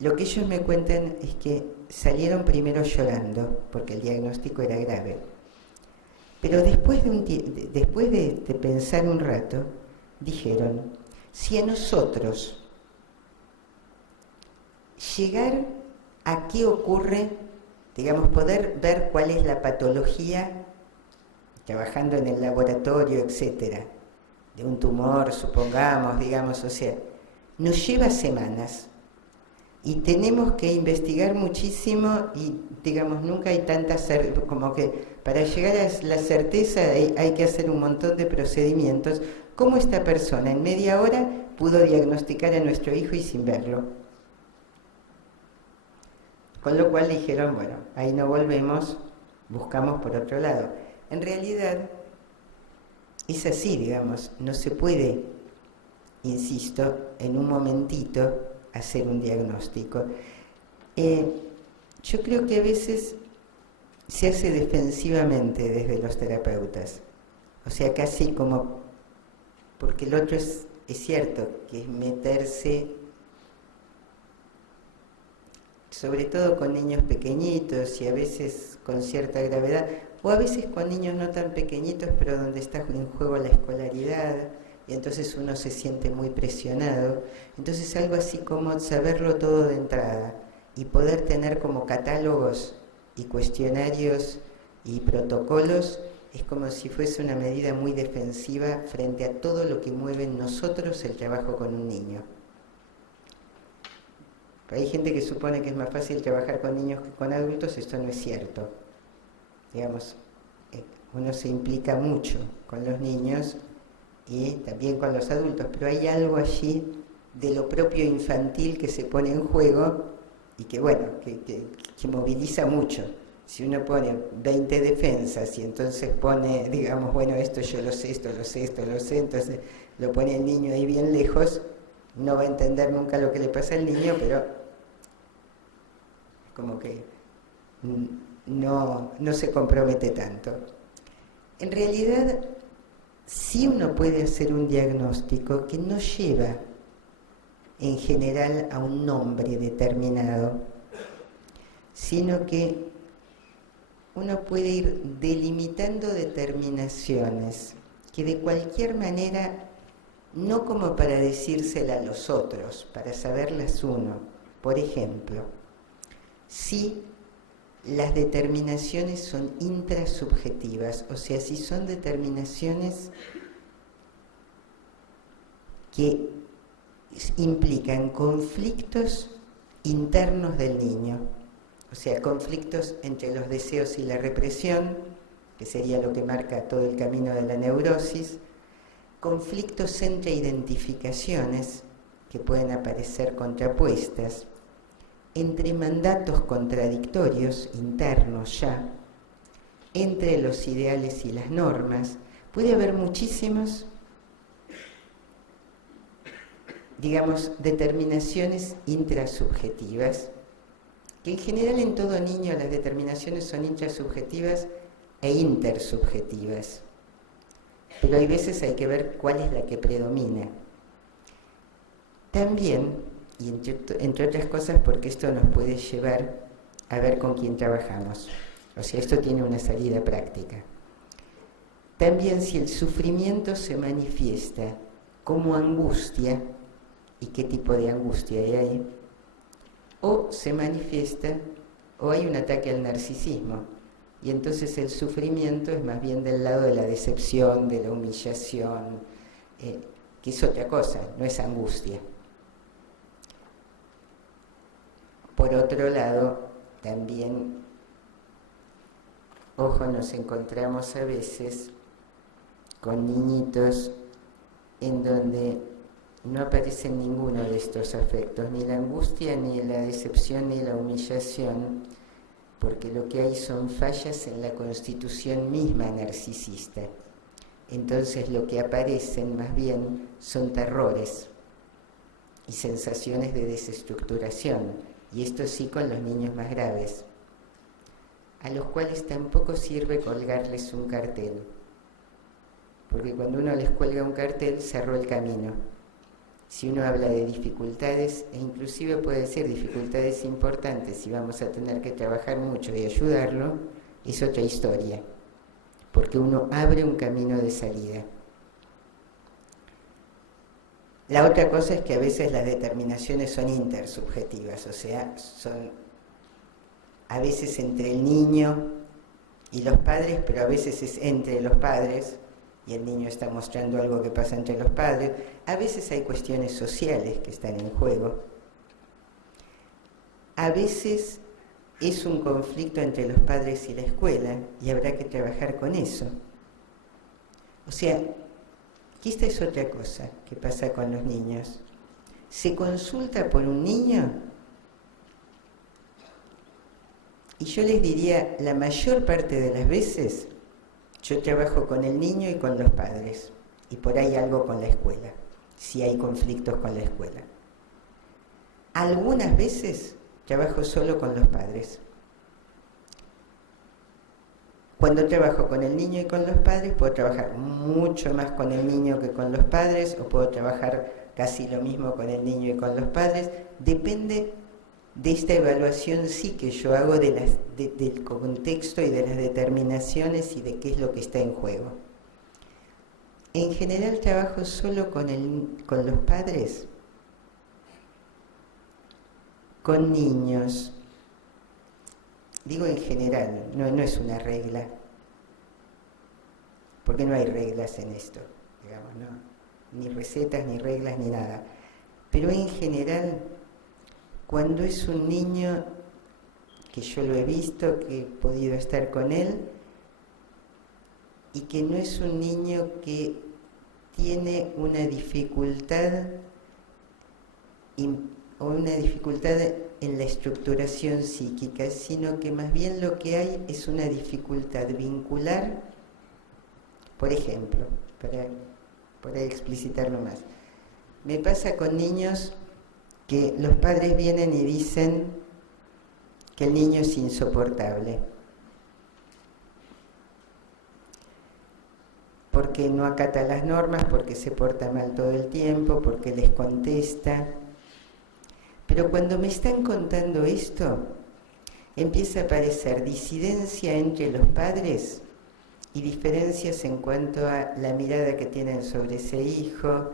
Lo que ellos me cuentan es que salieron primero llorando, porque el diagnóstico era grave. Pero después de pensar un rato, dijeron, si a nosotros llegar a qué ocurre, digamos, poder ver cuál es la patología, trabajando en el laboratorio, etcétera, de un tumor, supongamos, digamos, o sea, nos lleva semanas. Y tenemos que investigar muchísimo y, digamos, nunca hay tanta certeza, como que para llegar a la certeza hay que hacer un montón de procedimientos. ¿Cómo esta persona en media hora pudo diagnosticar a nuestro hijo y sin verlo? Con lo cual dijeron, bueno, ahí no volvemos, buscamos por otro lado. En realidad es así, digamos, no se puede, insisto, en un momentito hacer un diagnóstico. Yo creo que a veces se hace defensivamente desde los terapeutas, o sea, casi como, porque el otro es cierto, que es meterse, sobre todo con niños pequeñitos y a veces con cierta gravedad, o a veces con niños no tan pequeñitos, pero donde está en juego la escolaridad, y entonces uno se siente muy presionado. Entonces algo así como saberlo todo de entrada y poder tener como catálogos y cuestionarios y protocolos es como si fuese una medida muy defensiva frente a todo lo que mueve en nosotros el trabajo con un niño. Hay gente que supone que es más fácil trabajar con niños que con adultos, esto no es cierto. Digamos, uno se implica mucho con los niños y también con los adultos, pero hay algo allí de lo propio infantil que se pone en juego y que, bueno, que moviliza mucho. Si uno pone 20 defensas y entonces pone, digamos, bueno, esto yo lo sé, esto lo sé, esto lo sé, entonces lo pone el niño ahí bien lejos, no va a entender nunca lo que le pasa al niño, pero como que no se compromete tanto. En realidad, sí uno puede hacer un diagnóstico que no lleva en general a un nombre determinado, sino que uno puede ir delimitando determinaciones que de cualquier manera, no como para decírsela a los otros, para saberlas uno. Por ejemplo, si las determinaciones son intrasubjetivas, o sea, si son determinaciones que implican conflictos internos del niño, o sea, conflictos entre los deseos y la represión, que sería lo que marca todo el camino de la neurosis, conflictos entre identificaciones, que pueden aparecer contrapuestas, entre mandatos contradictorios internos ya, entre los ideales y las normas. Puede haber muchísimos, digamos, determinaciones intrasubjetivas, que en general en todo niño las determinaciones son intrasubjetivas e intersubjetivas, pero hay veces hay que ver cuál es la que predomina. También, y entre otras cosas porque esto nos puede llevar a ver con quién trabajamos, o sea, esto tiene una salida práctica. También si el sufrimiento se manifiesta como angustia, ¿y qué tipo de angustia hay ahí? o se manifiesta, o hay un ataque al narcisismo. Y entonces el sufrimiento es más bien del lado de la decepción, de la humillación, que es otra cosa, no es angustia. Por otro lado, también, ojo, nos encontramos a veces con niñitos en donde no aparece ninguno de estos afectos, ni la angustia, ni la decepción, ni la humillación, porque lo que hay son fallas en la constitución misma narcisista. Entonces lo que aparecen más bien son terrores y sensaciones de desestructuración, y esto sí con los niños más graves, a los cuales tampoco sirve colgarles un cartel, porque cuando uno les cuelga un cartel cerró el camino. Si uno habla de dificultades, e inclusive puede ser dificultades importantes y vamos a tener que trabajar mucho y ayudarlo, es otra historia, porque uno abre un camino de salida. La otra cosa es que a veces las determinaciones son intersubjetivas, o sea, son a veces entre el niño y los padres, pero a veces es entre los padres, y el niño está mostrando algo que pasa entre los padres. A veces hay cuestiones sociales que están en juego. A veces es un conflicto entre los padres y la escuela, y habrá que trabajar con eso. O sea, que esta es otra cosa que pasa con los niños. Se consulta por un niño, y yo les diría, la mayor parte de las veces, yo trabajo con el niño y con los padres, y por ahí algo con la escuela, si hay conflictos con la escuela. Algunas veces trabajo solo con los padres. Cuando trabajo con el niño y con los padres, puedo trabajar mucho más con el niño que con los padres, o puedo trabajar casi lo mismo con el niño y con los padres. Depende de esta evaluación sí que yo hago del contexto y de las determinaciones y de qué es lo que está en juego. En general trabajo solo con los padres, con niños. Digo en general, no es una regla, porque no hay reglas en esto, digamos, no, ni recetas, ni reglas, ni nada. Pero en general, cuando es un niño que yo lo he visto, que he podido estar con él, y que no es un niño que tiene una dificultad o una dificultad en la estructuración psíquica, sino que más bien lo que hay es una dificultad vincular. Por ejemplo, para explicitarlo más, me pasa con niños que los padres vienen y dicen que el niño es insoportable, porque no acata las normas, porque se porta mal todo el tiempo, porque les contesta. Pero cuando me están contando esto, empieza a aparecer disidencia entre los padres y diferencias en cuanto a la mirada que tienen sobre ese hijo,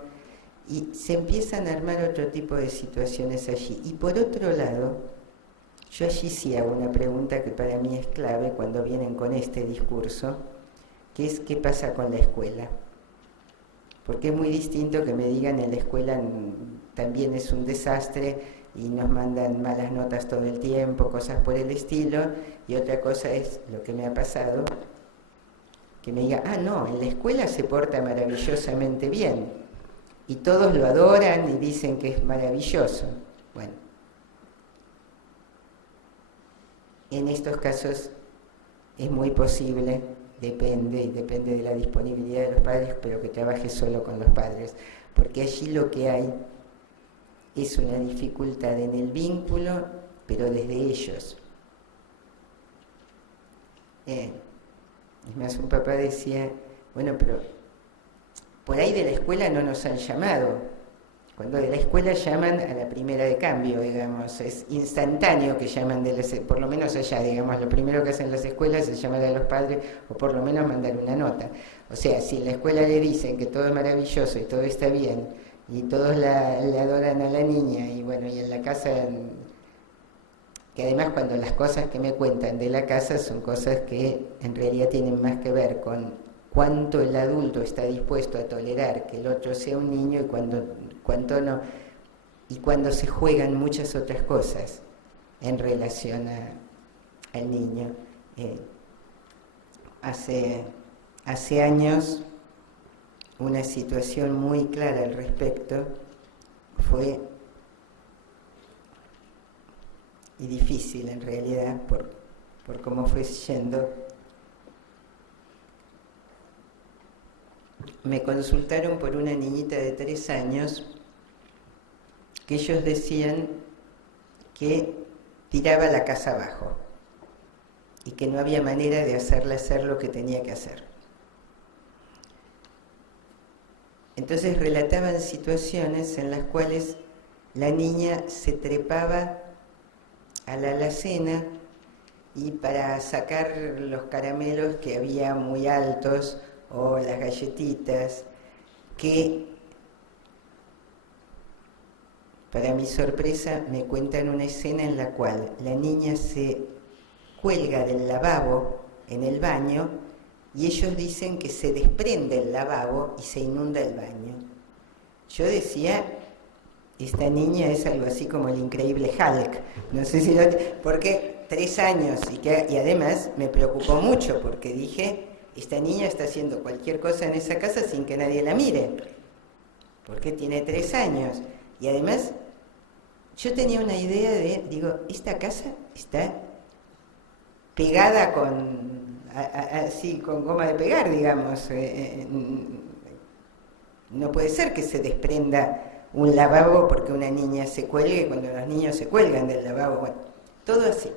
y se empiezan a armar otro tipo de situaciones allí. Y por otro lado, yo allí sí hago una pregunta que para mí es clave cuando vienen con este discurso, que es ¿qué pasa con la escuela? Porque es muy distinto que me digan en la escuela también es un desastre y nos mandan malas notas todo el tiempo, cosas por el estilo, y otra cosa es lo que me ha pasado, que me diga, no, en la escuela se porta maravillosamente bien, y todos lo adoran y dicen que es maravilloso. Bueno, en estos casos es muy posible, depende de la disponibilidad de los padres, pero que trabaje solo con los padres, porque allí lo que hay es una dificultad en el vínculo, pero desde ellos. Es más, un papá decía, bueno, pero por ahí de la escuela no nos han llamado. Cuando de la escuela llaman a la primera de cambio, digamos, es instantáneo que llaman, por lo menos allá, digamos, lo primero que hacen las escuelas es llamar a los padres o por lo menos mandar una nota. O sea, si en la escuela le dicen que todo es maravilloso y todo está bien, y todos le adoran a la niña, y bueno, y en la casa que además cuando las cosas que me cuentan de la casa son cosas que en realidad tienen más que ver con cuánto el adulto está dispuesto a tolerar que el otro sea un niño y cuánto no, y cuando se juegan muchas otras cosas en relación al niño. Hace años una situación muy clara al respecto fue, y difícil en realidad por cómo fue yendo. Me consultaron por una niñita de 3 años que ellos decían que tiraba la casa abajo y que no había manera de hacerla hacer lo que tenía que hacer. Entonces relataban situaciones en las cuales la niña se trepaba a la alacena y para sacar los caramelos que había muy altos o las galletitas, que para mi sorpresa me cuentan una escena en la cual la niña se cuelga del lavabo en el baño y ellos dicen que se desprende el lavabo y se inunda el baño. Yo decía, esta niña es algo así como el increíble Hulk, no sé si porque 3 años y además me preocupó mucho porque dije, esta niña está haciendo cualquier cosa en esa casa sin que nadie la mire, porque tiene 3 años y además yo tenía una idea de, digo, esta casa está pegada así con goma de pegar, digamos. No puede ser que se desprenda un lavabo porque una niña se cuelgue cuando los niños se cuelgan del lavabo. Bueno, todo así.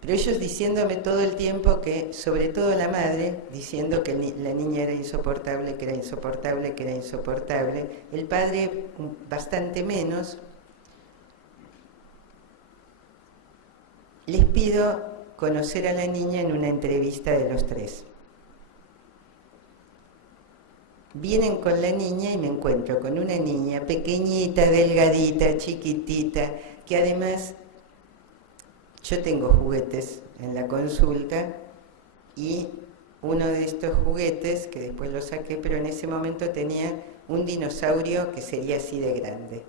Pero ellos diciéndome todo el tiempo que, sobre todo la madre, diciendo que la niña era insoportable, que era insoportable, que era insoportable. El padre bastante menos. Les pido conocer a la niña en una entrevista de los 3. Vienen con la niña y me encuentro con una niña pequeñita, delgadita, chiquitita, que además yo tengo juguetes en la consulta y uno de estos juguetes, que después lo saqué, pero en ese momento tenía un dinosaurio que sería así de grande.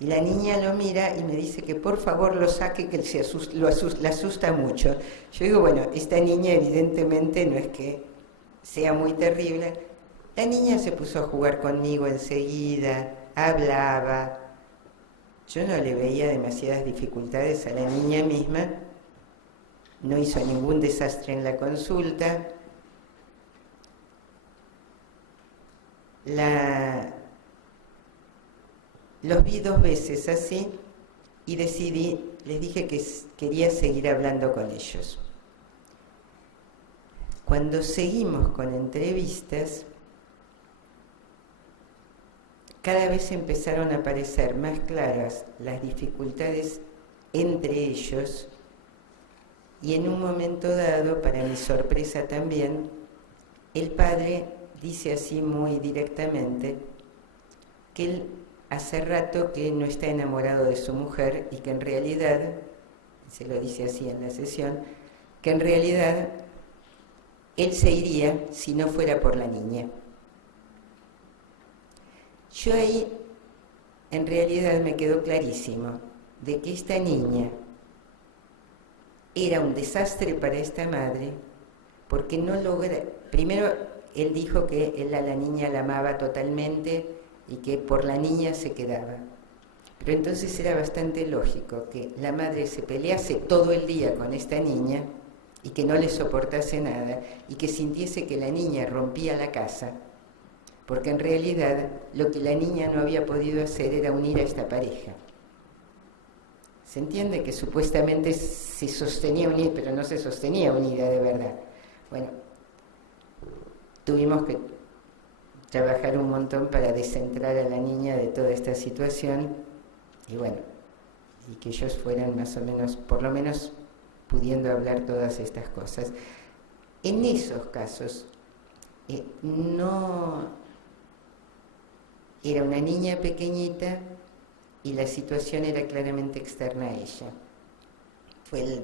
Y la niña lo mira y me dice que por favor lo saque, que le asusta mucho. Yo digo, bueno, esta niña evidentemente no es que sea muy terrible. La niña se puso a jugar conmigo enseguida, hablaba. Yo no le veía demasiadas dificultades a la niña misma. No hizo ningún desastre en la consulta. Los vi 2 veces así y decidí, les dije que quería seguir hablando con ellos. Cuando seguimos con entrevistas, cada vez empezaron a aparecer más claras las dificultades entre ellos y en un momento dado, para mi sorpresa también, el padre dice así muy directamente que él hace rato que no está enamorado de su mujer y que en realidad, se lo dice así en la sesión, que en realidad él se iría si no fuera por la niña. Yo ahí, en realidad, me quedó clarísimo de que esta niña era un desastre para esta madre porque no logra. Primero, él dijo que él a la niña la amaba totalmente y que por la niña se quedaba. Pero entonces era bastante lógico que la madre se pelease todo el día con esta niña y que no le soportase nada y que sintiese que la niña rompía la casa, porque en realidad lo que la niña no había podido hacer era unir a esta pareja. Se entiende que supuestamente se sostenía unida, pero no se sostenía unida de verdad. Bueno, tuvimos que trabajar un montón para descentrar a la niña de toda esta situación y bueno, y que ellos fueran más o menos, por lo menos pudiendo hablar todas estas cosas. En esos casos, no era una niña pequeñita y la situación era claramente externa a ella. Fue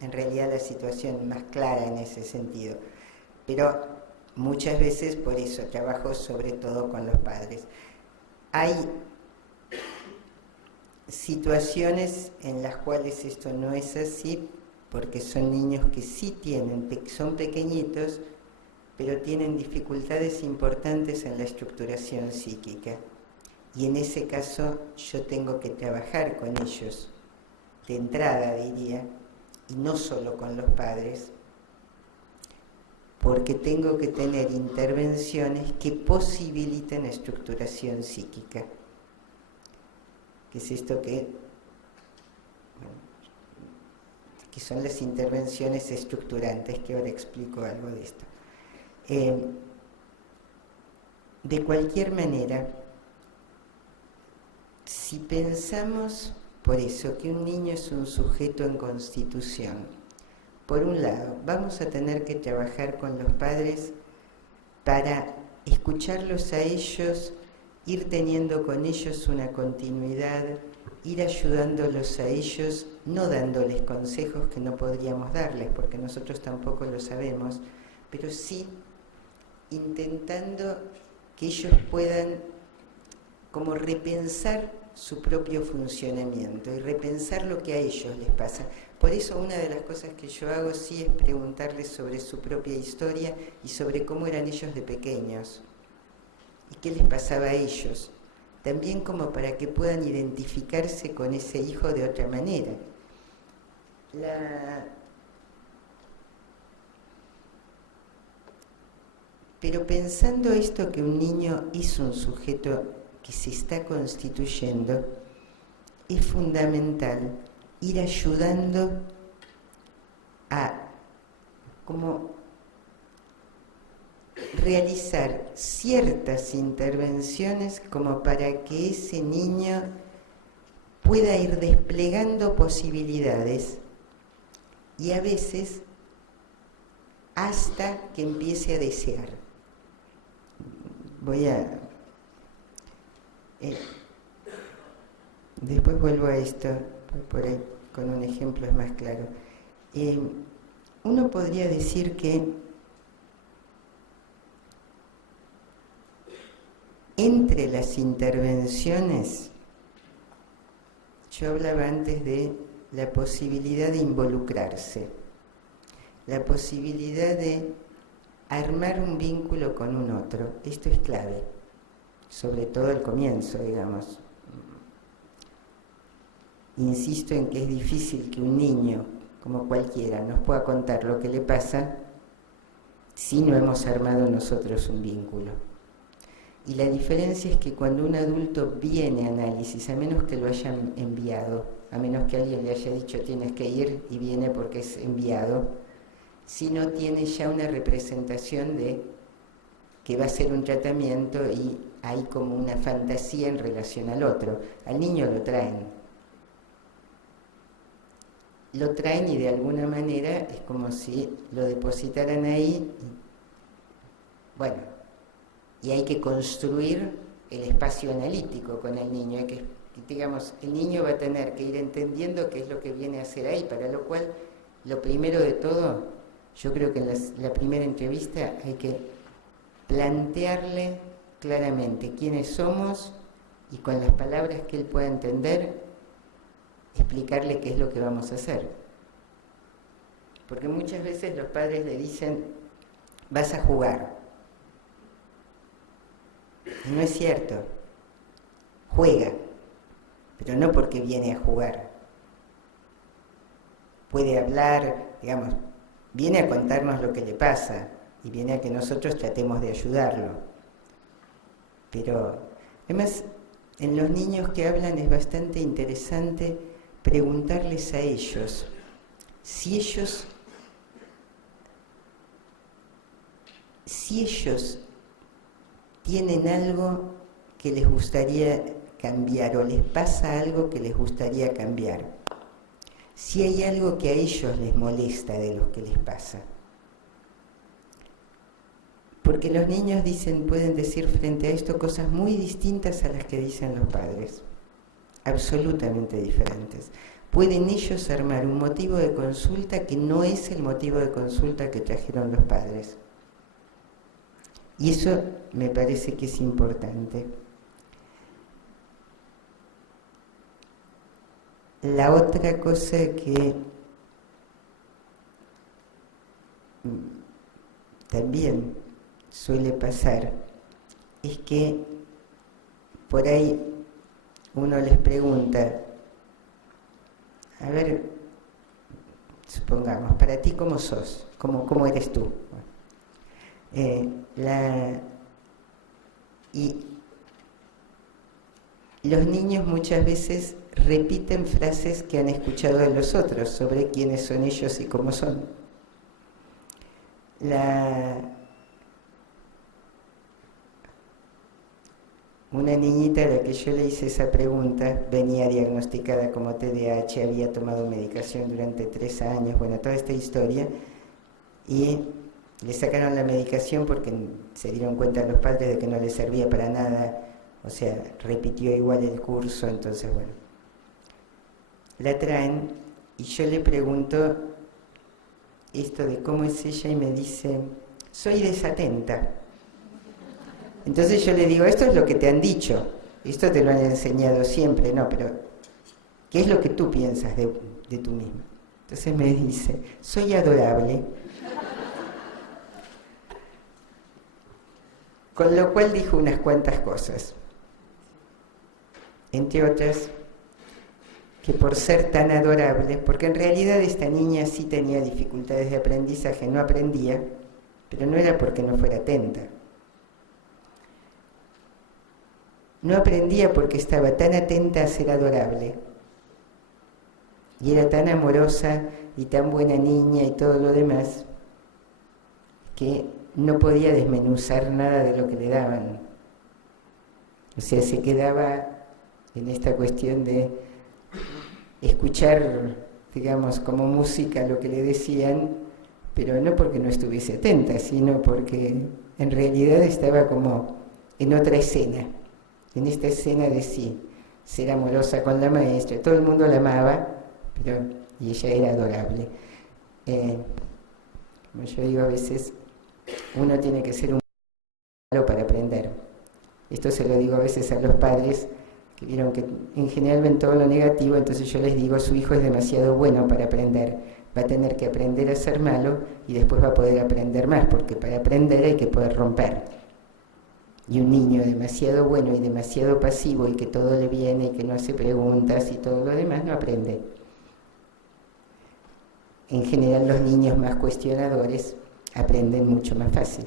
en realidad la situación más clara en ese sentido. Pero muchas veces por eso trabajo sobre todo con los padres. Hay situaciones en las cuales esto no es así, porque son niños que sí son pequeñitos, pero tienen dificultades importantes en la estructuración psíquica. Y en ese caso yo tengo que trabajar con ellos, de entrada diría, y no solo con los padres, porque tengo que tener intervenciones que posibiliten estructuración psíquica. ¿Qué es esto que son las intervenciones estructurantes? Que ahora explico algo de esto. De cualquier manera, si pensamos por eso que un niño es un sujeto en constitución, por un lado, vamos a tener que trabajar con los padres para escucharlos a ellos, ir teniendo con ellos una continuidad, ir ayudándolos a ellos, no dándoles consejos que no podríamos darles, porque nosotros tampoco lo sabemos, pero sí intentando que ellos puedan como repensar su propio funcionamiento y repensar lo que a ellos les pasa. Por eso una de las cosas que yo hago sí es preguntarles sobre su propia historia y sobre cómo eran ellos de pequeños y qué les pasaba a ellos, también como para que puedan identificarse con ese hijo de otra manera. Pero pensando esto que un niño es un sujeto que se está constituyendo, es fundamental ir ayudando a como realizar ciertas intervenciones como para que ese niño pueda ir desplegando posibilidades y a veces hasta que empiece a desear. Después vuelvo a esto, por ahí con un ejemplo es más claro. Uno podría decir que entre las intervenciones, yo hablaba antes de la posibilidad de involucrarse, la posibilidad de armar un vínculo con un otro. Esto es clave, sobre todo al comienzo, digamos. Insisto en que es difícil que un niño, como cualquiera, nos pueda contar lo que le pasa si no hemos armado nosotros un vínculo. Y la diferencia es que cuando un adulto viene a análisis, a menos que lo hayan enviado, a menos que alguien le haya dicho tienes que ir y viene porque es enviado, si no tiene ya una representación de que va a ser un tratamiento y hay como una fantasía en relación al otro. Al niño lo traen y de alguna manera es como si lo depositaran ahí. Bueno, y hay que construir el espacio analítico con el niño. Hay que, digamos, el niño va a tener que ir entendiendo qué es lo que viene a hacer ahí, para lo cual, lo primero de todo, yo creo que en la primera entrevista hay que plantearle claramente quiénes somos y con las palabras que él pueda entender, explicarle qué es lo que vamos a hacer. Porque muchas veces los padres le dicen, vas a jugar. Y no es cierto. Juega, pero no porque viene a jugar. Puede hablar, digamos, viene a contarnos lo que le pasa y viene a que nosotros tratemos de ayudarlo. Pero, además, en los niños que hablan es bastante interesante preguntarles a ellos si ellos tienen algo que les gustaría cambiar o les pasa algo que les gustaría cambiar. Si hay algo que a ellos les molesta de lo que les pasa. Porque los niños pueden decir frente a esto cosas muy distintas a las que dicen los padres. absolutamente diferentes. Pueden ellos armar un motivo de consulta que no es el motivo de consulta que trajeron los padres. Y eso me parece que es importante. La otra cosa que también suele pasar es que por ahí uno les pregunta, a ver, supongamos, para ti ¿cómo sos? ¿Cómo eres tú? Y los niños muchas veces repiten frases que han escuchado de los otros sobre quiénes son ellos y cómo son. Una niñita a la que yo le hice esa pregunta venía diagnosticada como TDAH, había tomado medicación durante 3 años, bueno, toda esta historia, y le sacaron la medicación porque se dieron cuenta los padres de que no le servía para nada, o sea, repitió igual el curso, entonces bueno. La traen y yo le pregunto esto de cómo es ella y me dice, soy desatenta. Entonces yo le digo, esto es lo que te han dicho, esto te lo han enseñado siempre, no, pero ¿qué es lo que tú piensas de tú misma? Entonces me dice, soy adorable. Con lo cual dijo unas cuantas cosas, entre otras, que por ser tan adorable, porque en realidad esta niña sí tenía dificultades de aprendizaje, no aprendía, pero no era porque no fuera atenta. No aprendía porque estaba tan atenta a ser adorable, y era tan amorosa y tan buena niña y todo lo demás, que no podía desmenuzar nada de lo que le daban. O sea, se quedaba en esta cuestión de escuchar, digamos, como música lo que le decían, pero no porque no estuviese atenta, sino porque en realidad estaba como en otra escena, en esta escena de sí, ser amorosa con la maestra, todo el mundo la amaba, y ella era adorable. Como yo digo a veces, uno tiene que ser un malo para aprender. Esto se lo digo a veces a los padres que vieron que en general ven todo lo negativo, entonces yo les digo, su hijo es demasiado bueno para aprender, va a tener que aprender a ser malo y después va a poder aprender más, porque para aprender hay que poder romper. Y un niño demasiado bueno y demasiado pasivo y que todo le viene y que no hace preguntas y todo lo demás no aprende. En general los niños más cuestionadores aprenden mucho más fácil.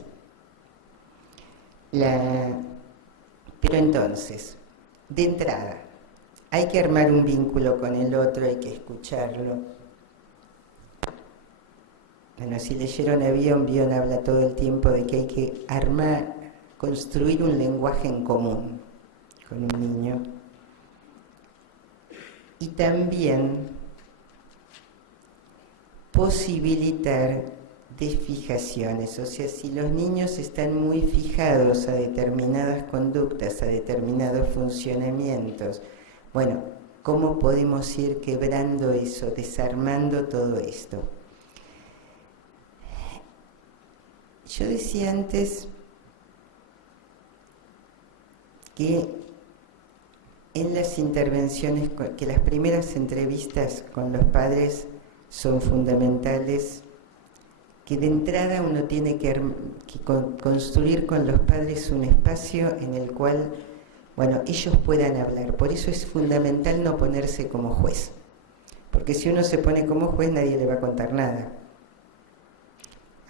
Pero entonces, de entrada, hay que armar un vínculo con el otro, hay que escucharlo. Bueno, si leyeron a Bion habla todo el tiempo de que hay que construir un lenguaje en común con un niño. Y también posibilitar desfijaciones, o sea, si los niños están muy fijados a determinadas conductas, a determinados funcionamientos, bueno, ¿cómo podemos ir quebrando eso, desarmando todo esto? Yo decía antes que en las intervenciones, que las primeras entrevistas con los padres son fundamentales, que de entrada uno tiene que construir con los padres un espacio en el cual, bueno, ellos puedan hablar. Por eso es fundamental no ponerse como juez, porque si uno se pone como juez nadie le va a contar nada.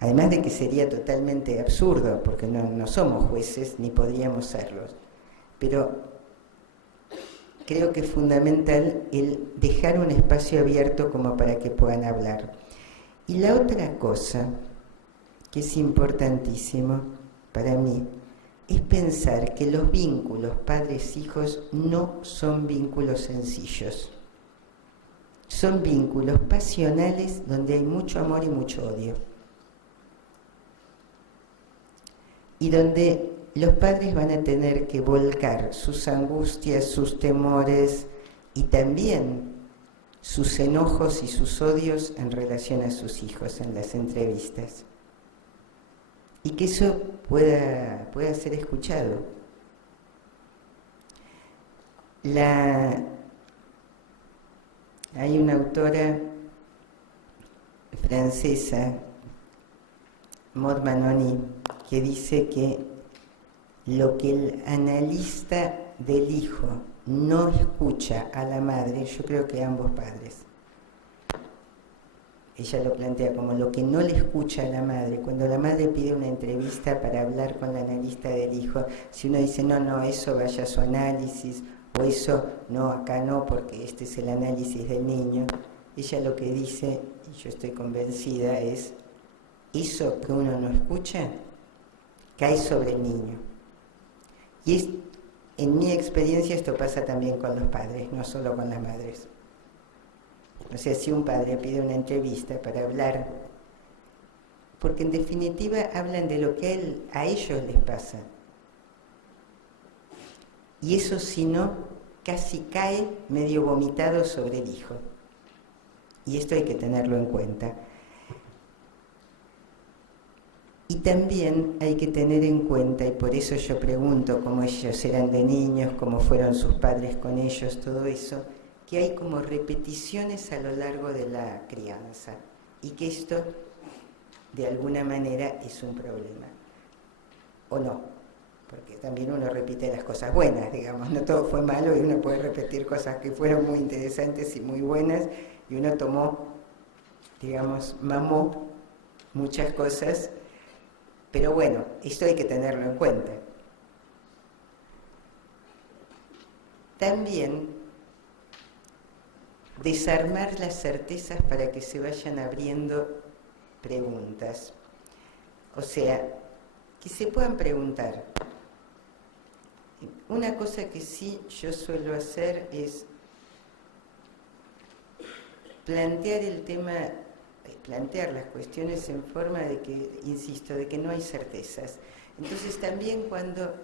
Además de que sería totalmente absurdo, porque no somos jueces ni podríamos serlos. Pero creo que es fundamental el dejar un espacio abierto como para que puedan hablar. Y la otra cosa que es importantísimo para mí es pensar que los vínculos padres-hijos no son vínculos sencillos. Son vínculos pasionales donde hay mucho amor y mucho odio. Y donde los padres van a tener que volcar sus angustias, sus temores, y también sus enojos y sus odios en relación a sus hijos en las entrevistas. Y que eso pueda ser escuchado. Hay una autora francesa, Maud Manoni, que dice que lo que el analista del hijo no escucha a la madre, yo creo que a ambos padres, ella lo plantea como lo que no le escucha a la madre. Cuando la madre pide una entrevista para hablar con la analista del hijo, si uno dice, no, eso vaya a su análisis, o eso, no, acá no, porque este es el análisis del niño, ella lo que dice, y yo estoy convencida, es, eso que uno no escucha, cae sobre el niño. Y en mi experiencia esto pasa también con los padres, no solo con las madres. O sea, si un padre pide una entrevista para hablar, porque en definitiva hablan de lo que a ellos les pasa. Y eso, si no, casi cae medio vomitado sobre el hijo. Y esto hay que tenerlo en cuenta. Y también hay que tener en cuenta, y por eso yo pregunto cómo ellos eran de niños, cómo fueron sus padres con ellos, todo eso, que hay como repeticiones a lo largo de la crianza y que esto de alguna manera es un problema. ¿O no? Porque también uno repite las cosas buenas, digamos, no todo fue malo y uno puede repetir cosas que fueron muy interesantes y muy buenas y uno mamó muchas cosas, pero bueno, esto hay que tenerlo en cuenta. También desarmar las certezas para que se vayan abriendo preguntas. O sea, que se puedan preguntar. Una cosa que sí yo suelo hacer es plantear las cuestiones en forma de que, insisto, de que no hay certezas. Entonces también cuando,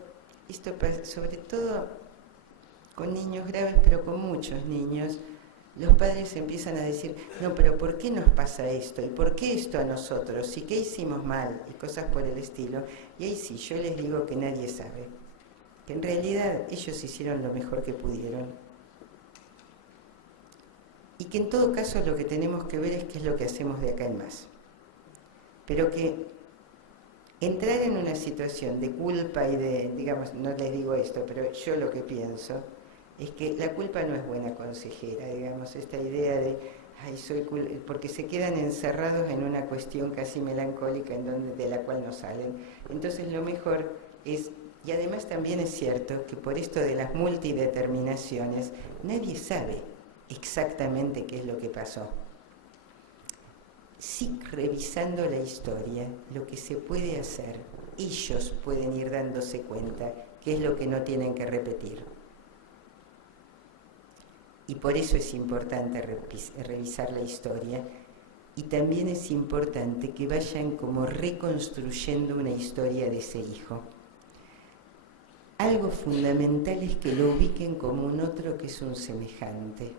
esto pasa, sobre todo con niños graves, pero con muchos niños, los padres empiezan a decir, no, pero ¿por qué nos pasa esto? ¿Y por qué esto a nosotros? ¿Y qué hicimos mal? Y cosas por el estilo. Y ahí sí, yo les digo que nadie sabe. Que en realidad ellos hicieron lo mejor que pudieron. Y que en todo caso lo que tenemos que ver es qué es lo que hacemos de acá en más. Pero que entrar en una situación de culpa y de, digamos, no les digo esto, pero yo lo que pienso es que la culpa no es buena consejera, digamos, esta idea de, porque se quedan encerrados en una cuestión casi melancólica de la cual no salen. Entonces lo mejor es, y además también es cierto que por esto de las multideterminaciones, nadie sabe exactamente qué es lo que pasó. Sí, revisando la historia, lo que se puede hacer, ellos pueden ir dándose cuenta qué es lo que no tienen que repetir. Y por eso es importante revisar la historia, y también es importante que vayan como reconstruyendo una historia de ese hijo. Algo fundamental es que lo ubiquen como un otro que es un semejante.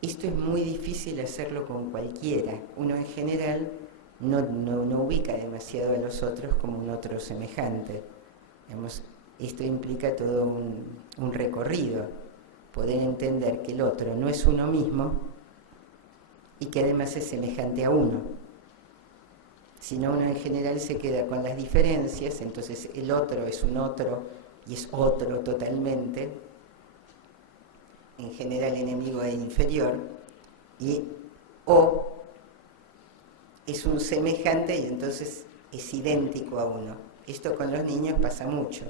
Esto es muy difícil hacerlo con cualquiera. Uno en general no ubica demasiado a los otros como un otro semejante. Digamos, esto implica todo un recorrido. Poder entender que el otro no es uno mismo y que además es semejante a uno. Si no, uno en general se queda con las diferencias, entonces el otro es un otro y es otro totalmente, en general enemigo e inferior, o es un semejante y entonces es idéntico a uno. Esto con los niños pasa mucho,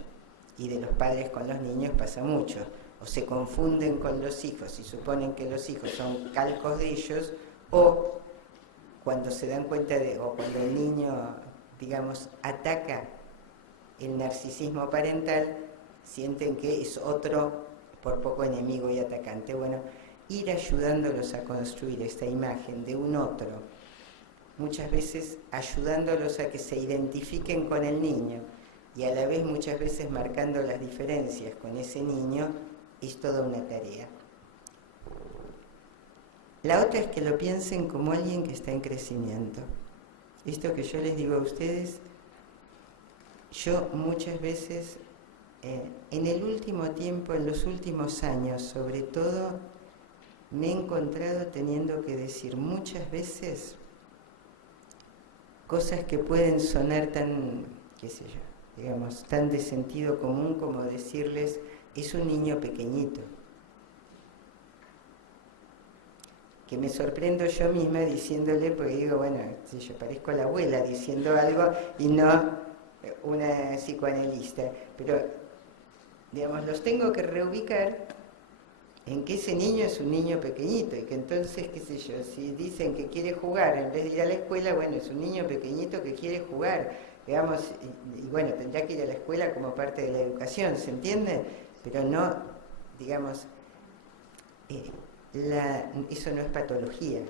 y de los padres con los niños pasa mucho. O se confunden con los hijos y suponen que los hijos son calcos de ellos, o cuando se dan cuenta o cuando el niño, digamos, ataca el narcisismo parental, sienten que es otro, por poco enemigo y atacante. Bueno, ir ayudándolos a construir esta imagen de un otro, muchas veces ayudándolos a que se identifiquen con el niño y a la vez muchas veces marcando las diferencias con ese niño, es toda una tarea. La otra es que lo piensen como alguien que está en crecimiento. Esto que yo les digo a ustedes, yo muchas veces, en el último tiempo, en los últimos años sobre todo, me he encontrado teniendo que decir muchas veces cosas que pueden sonar tan, qué sé yo, digamos, tan de sentido común como decirles, es un niño pequeñito. Que me sorprendo yo misma diciéndole, porque digo, bueno, si yo parezco a la abuela diciendo algo y no una psicoanalista, pero, digamos, los tengo que reubicar en que ese niño es un niño pequeñito y que entonces, qué sé yo, si dicen que quiere jugar en vez de ir a la escuela, bueno, es un niño pequeñito que quiere jugar, digamos, y bueno, tendrá que ir a la escuela como parte de la educación, ¿se entiende? Pero no, digamos, eso no es patología.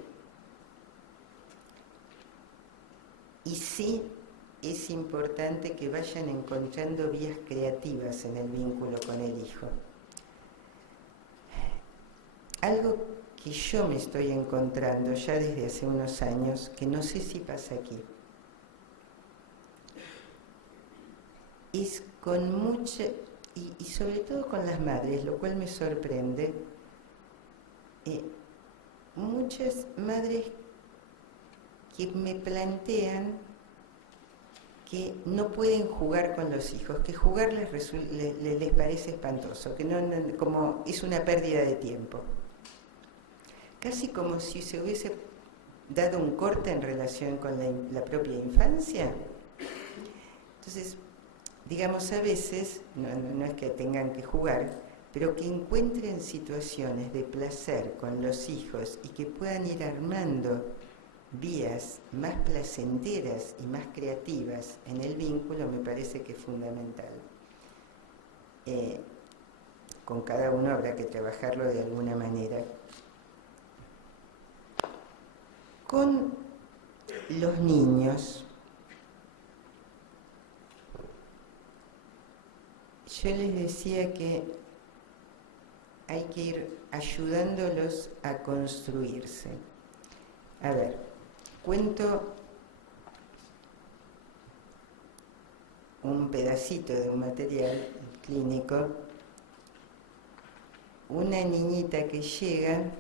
Y sí es importante que vayan encontrando vías creativas en el vínculo con el hijo. Algo que yo me estoy encontrando ya desde hace unos años, que no sé si pasa aquí, es con mucha, y sobre todo con las madres, lo cual me sorprende, muchas madres que me plantean que no pueden jugar con los hijos, que jugar les parece espantoso, que como es una pérdida de tiempo. Casi como si se hubiese dado un corte en relación con la propia infancia. Entonces, digamos, a veces, no es que tengan que jugar, pero que encuentren situaciones de placer con los hijos y que puedan ir armando vías más placenteras y más creativas en el vínculo, me parece que es fundamental. Con cada uno habrá que trabajarlo de alguna manera. Con los niños, yo les decía que hay que ir ayudándolos a construirse. A ver, cuento un pedacito de un material clínico. Una niñita que llega,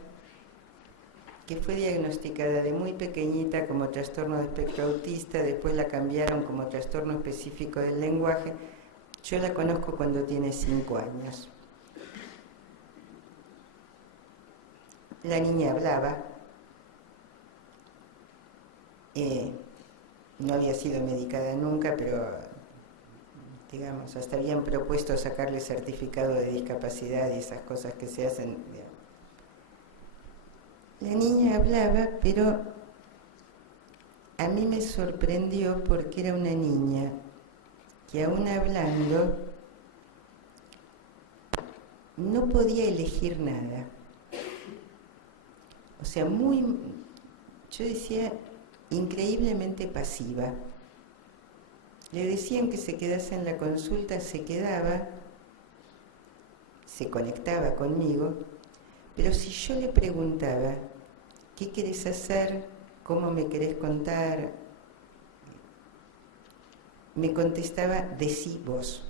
que fue diagnosticada de muy pequeñita como trastorno de espectro autista, después la cambiaron como trastorno específico del lenguaje. Yo la conozco cuando tiene 5 años. La niña hablaba, no había sido medicada nunca, pero digamos, hasta habían propuesto sacarle certificado de discapacidad y esas cosas que se hacen. La niña hablaba, pero a mí me sorprendió porque era una niña que aún hablando no podía elegir nada. O sea, yo decía, increíblemente pasiva. Le decían que se quedase en la consulta, se quedaba, se conectaba conmigo, pero si yo le preguntaba, ¿qué querés hacer? ¿Cómo me querés contar? Me contestaba, decí vos.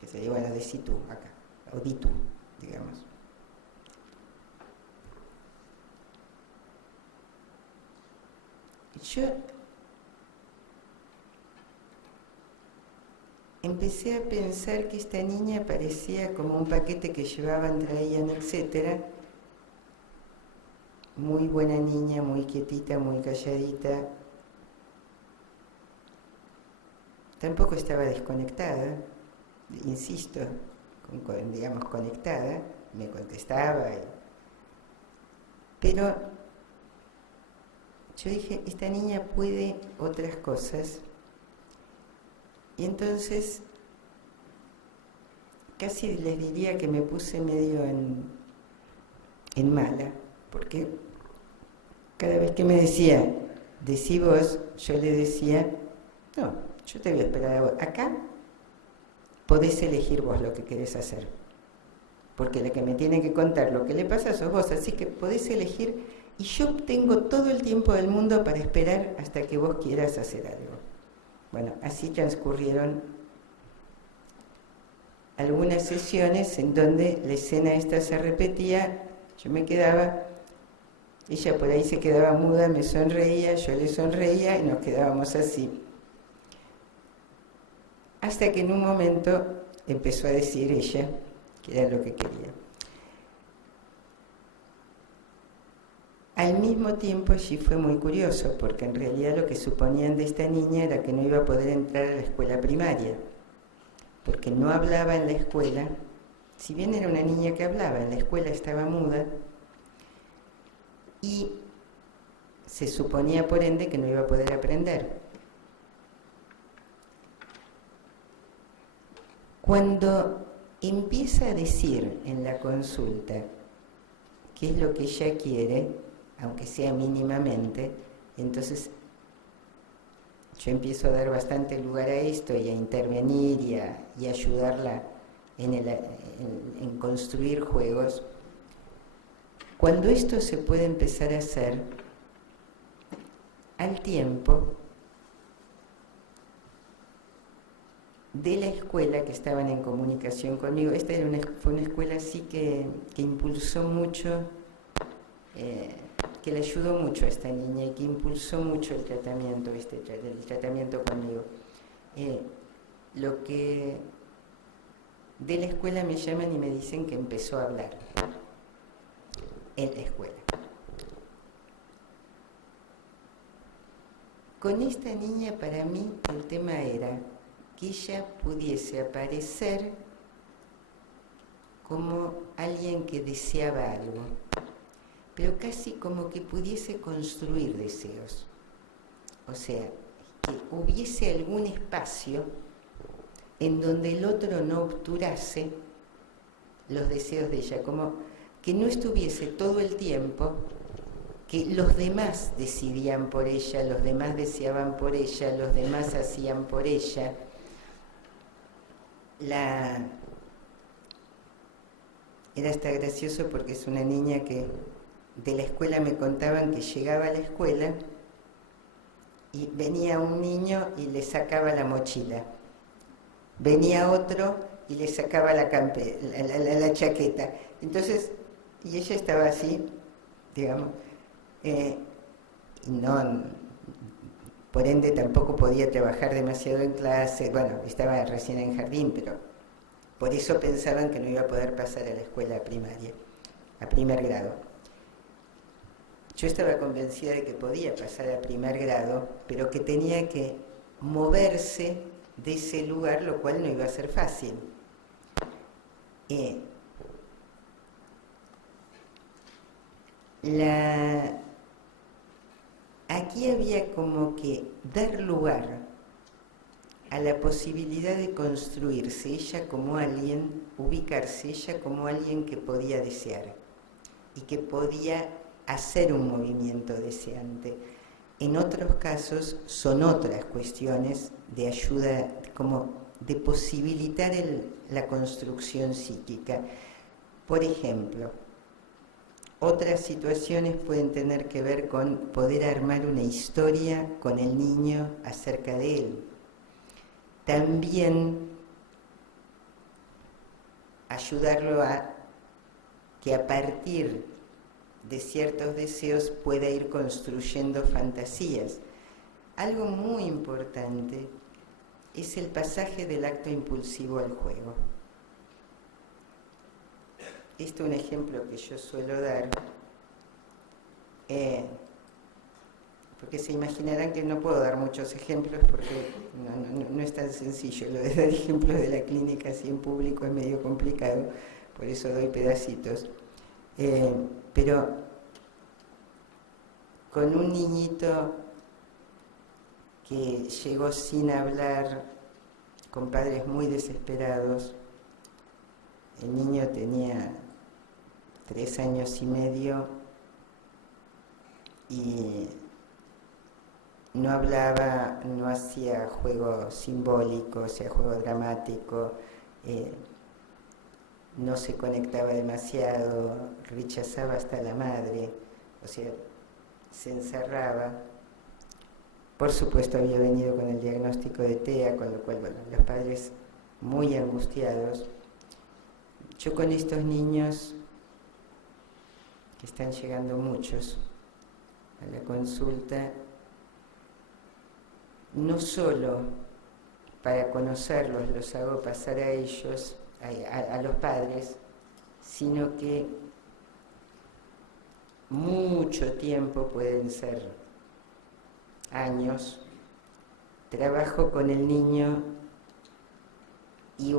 Que sería, bueno, decí tú acá, o di tú, digamos. Yo empecé a pensar que esta niña parecía como un paquete que llevaban, traían, etc. Muy buena niña, muy quietita, muy calladita. Tampoco estaba desconectada, insisto, digamos conectada, me contestaba. Pero yo dije, esta niña puede otras cosas. Y entonces, casi les diría que me puse medio en mala, porque cada vez que me decía, decí vos, yo le decía, no, yo te voy a esperar a vos. Acá podés elegir vos lo que querés hacer. porque la que me tiene que contar lo que le pasa sos vos, así que podés elegir y yo tengo todo el tiempo del mundo para esperar hasta que vos quieras hacer algo. Bueno, así transcurrieron algunas sesiones en donde la escena esta se repetía, yo me quedaba, ella por ahí se quedaba muda, me sonreía, yo le sonreía y nos quedábamos así. Hasta que en un momento empezó a decir ella que era lo que quería. Al mismo tiempo allí fue muy curioso, porque en realidad lo que suponían de esta niña era que no iba a poder entrar a la escuela primaria, porque no hablaba en la escuela, si bien era una niña que hablaba, en la escuela estaba muda, y se suponía por ende que no iba a poder aprender. Cuando empieza a decir en la consulta qué es lo que ella quiere, aunque sea mínimamente, entonces yo empiezo a dar bastante lugar a esto y a intervenir y a ayudarla en construir juegos. Cuando esto se puede empezar a hacer, al tiempo de la escuela que estaban en comunicación conmigo, esta fue una escuela así que impulsó mucho, que le ayudó mucho a esta niña y que impulsó mucho el tratamiento, el tratamiento conmigo. Lo que de la escuela me llaman y me dicen que empezó a hablar en la escuela. Con esta niña para mí el tema era que ella pudiese aparecer como alguien que deseaba algo, pero casi como que pudiese construir deseos. O sea, que hubiese algún espacio en donde el otro no obturase los deseos de ella, como que no estuviese todo el tiempo que los demás decidían por ella, los demás deseaban por ella, los demás hacían por ella. Era hasta gracioso porque es una niña que de la escuela me contaban que llegaba a la escuela y venía un niño y le sacaba la mochila, venía otro y le sacaba la chaqueta, entonces, y ella estaba así, digamos, y no, por ende tampoco podía trabajar demasiado en clase, bueno, estaba recién en jardín, pero por eso pensaban que no iba a poder pasar a la escuela primaria, a primer grado. Yo estaba convencida de que podía pasar a primer grado, pero que tenía que moverse de ese lugar, lo cual no iba a ser fácil. Aquí había como que dar lugar a la posibilidad de construirse ella como alguien, ubicarse ella como alguien que podía desear y que podía hacer un movimiento deseante. En otros casos son otras cuestiones de ayuda, como de posibilitar la construcción psíquica. Por ejemplo, otras situaciones pueden tener que ver con poder armar una historia con el niño acerca de él. También ayudarlo a que a partir de ciertos deseos pueda ir construyendo fantasías. Algo muy importante es el pasaje del acto impulsivo al juego. Esto es un ejemplo que yo suelo dar, porque se imaginarán que no puedo dar muchos ejemplos porque no es tan sencillo. Lo de dar ejemplos de la clínica así en público es medio complicado, por eso doy pedacitos. Pero con un niñito que llegó sin hablar, con padres muy desesperados, el niño tenía 3 años y medio y no hablaba, no hacía juego simbólico, o sea, juego dramático, no se conectaba demasiado, rechazaba hasta a la madre, o sea, se encerraba. Por supuesto había venido con el diagnóstico de TEA, con lo cual, bueno, los padres muy angustiados. Yo con estos niños, que están llegando muchos a la consulta, no solo para conocerlos los hago pasar a ellos, a los padres, sino que mucho tiempo, pueden ser años, trabajo con el niño y,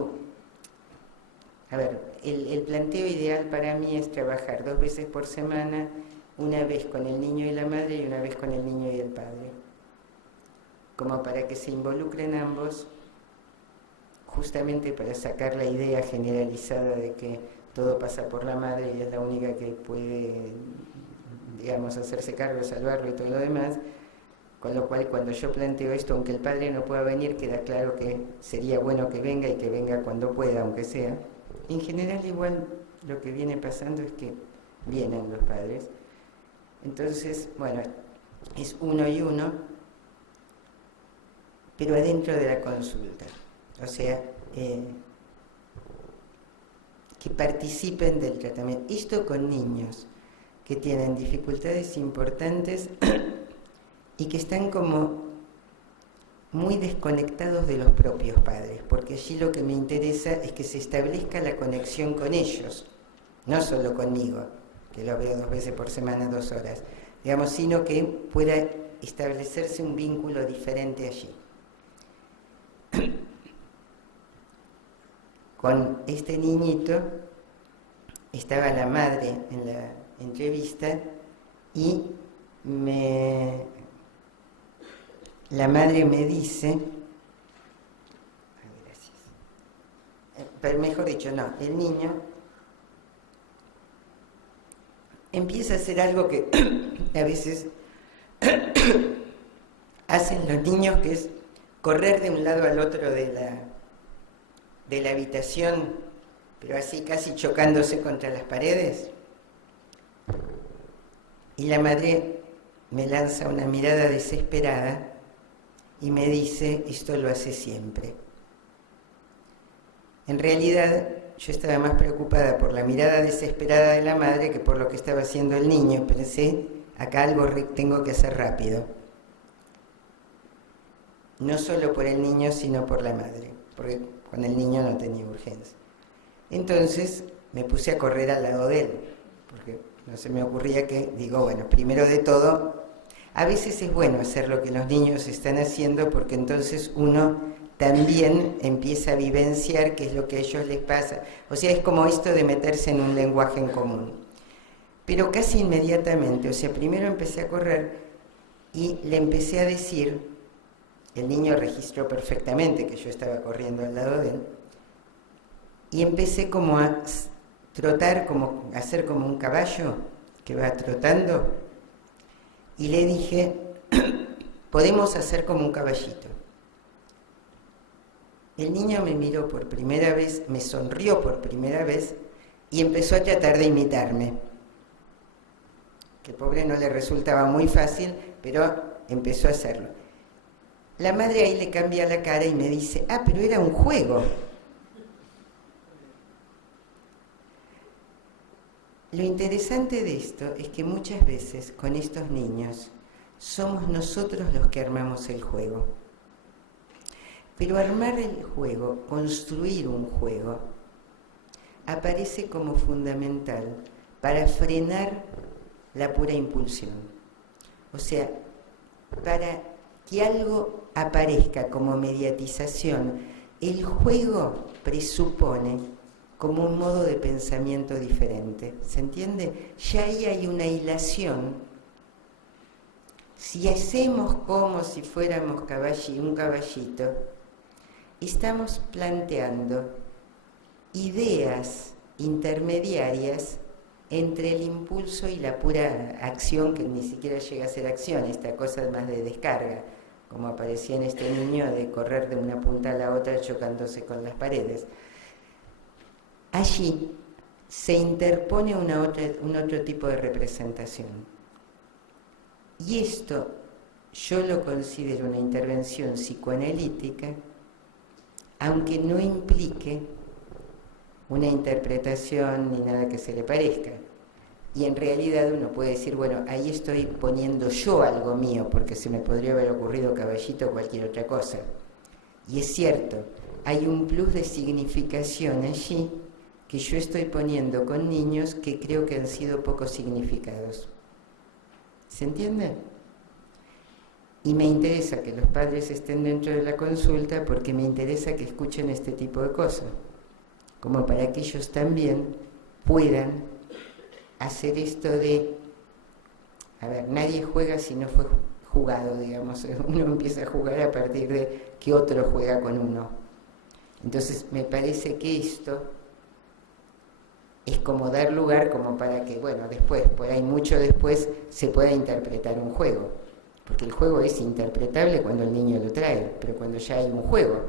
a ver, el planteo ideal para mí es trabajar 2 veces por semana, una vez con el niño y la madre y una vez con el niño y el padre, como para que se involucren ambos, justamente para sacar la idea generalizada de que todo pasa por la madre y es la única que puede, digamos, hacerse cargo, salvarlo y todo lo demás. Con lo cual, cuando yo planteo esto, aunque el padre no pueda venir, queda claro que sería bueno que venga y que venga cuando pueda, aunque sea. En general, igual, lo que viene pasando es que vienen los padres. Entonces, bueno, es 1 y 1, pero adentro de la consulta. O sea, que participen del tratamiento. Esto con niños que tienen dificultades importantes y que están como muy desconectados de los propios padres, porque allí lo que me interesa es que se establezca la conexión con ellos, no solo conmigo, que lo veo 2 veces por semana, 2 horas, digamos, sino que pueda establecerse un vínculo diferente allí. Con este niñito estaba la madre en la entrevista y la madre me dice, pero mejor dicho, no, el niño empieza a hacer algo que a veces hacen los niños, que es correr de un lado al otro de la habitación, pero así casi chocándose contra las paredes. Y la madre me lanza una mirada desesperada y me dice, esto lo hace siempre. En realidad, yo estaba más preocupada por la mirada desesperada de la madre que por lo que estaba haciendo el niño. Pensé, acá algo tengo que hacer rápido. No solo por el niño, sino por la madre, porque con el niño no tenía urgencia. Entonces me puse a correr al lado de él, porque no se me ocurría que, digo, bueno, primero de todo, a veces es bueno hacer lo que los niños están haciendo, porque entonces uno también empieza a vivenciar qué es lo que a ellos les pasa. O sea, es como esto de meterse en un lenguaje en común. Pero casi inmediatamente, o sea, primero empecé a correr y le empecé a decir, el niño registró perfectamente que yo estaba corriendo al lado de él, y empecé como a trotar, como a hacer como un caballo que va trotando, y le dije, podemos hacer como un caballito. El niño me miró por primera vez, me sonrió por primera vez y empezó a tratar de imitarme. Que al pobre no le resultaba muy fácil, pero empezó a hacerlo. La madre ahí le cambia la cara y me dice, pero era un juego. Lo interesante de esto es que muchas veces con estos niños somos nosotros los que armamos el juego. Pero armar el juego, construir un juego, aparece como fundamental para frenar la pura impulsión. O sea, para que algo aparezca como mediatización, el juego presupone como un modo de pensamiento diferente. ¿Se entiende? Ya ahí hay una hilación. Si hacemos como si fuéramos un caballito, estamos planteando ideas intermediarias entre el impulso y la pura acción, que ni siquiera llega a ser acción, esta cosa más de descarga, como aparecía en este niño, de correr de una punta a la otra chocándose con las paredes. allí se interpone un otro tipo de representación. Y esto yo lo considero una intervención psicoanalítica, aunque no implique una interpretación ni nada que se le parezca. Y en realidad uno puede decir, bueno, ahí estoy poniendo yo algo mío, porque se me podría haber ocurrido caballito o cualquier otra cosa. Y es cierto, hay un plus de significación allí que yo estoy poniendo con niños que creo que han sido poco significados. ¿Se entiende? Y me interesa que los padres estén dentro de la consulta porque me interesa que escuchen este tipo de cosas, como para que ellos también puedan hacer esto de, a ver, nadie juega si no fue jugado, digamos, uno empieza a jugar a partir de que otro juega con uno. Entonces me parece que esto es como dar lugar como para que, bueno, después, por ahí mucho después, se pueda interpretar un juego. Porque el juego es interpretable cuando el niño lo trae, pero cuando ya hay un juego.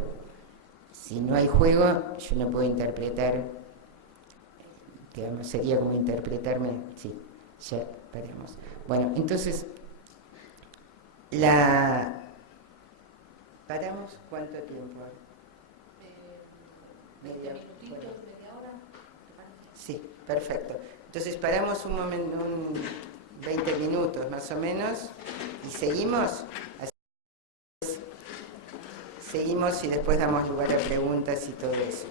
Si no hay juego, yo no puedo interpretar, digamos, sería como interpretarme, sí, ya veremos. Bueno, entonces, ¿paramos cuánto tiempo? 20 minutitos, bueno. media hora. Sí, perfecto. Entonces paramos un momento, 20 minutos más o menos, y seguimos. Seguimos y después damos lugar a preguntas y todo eso.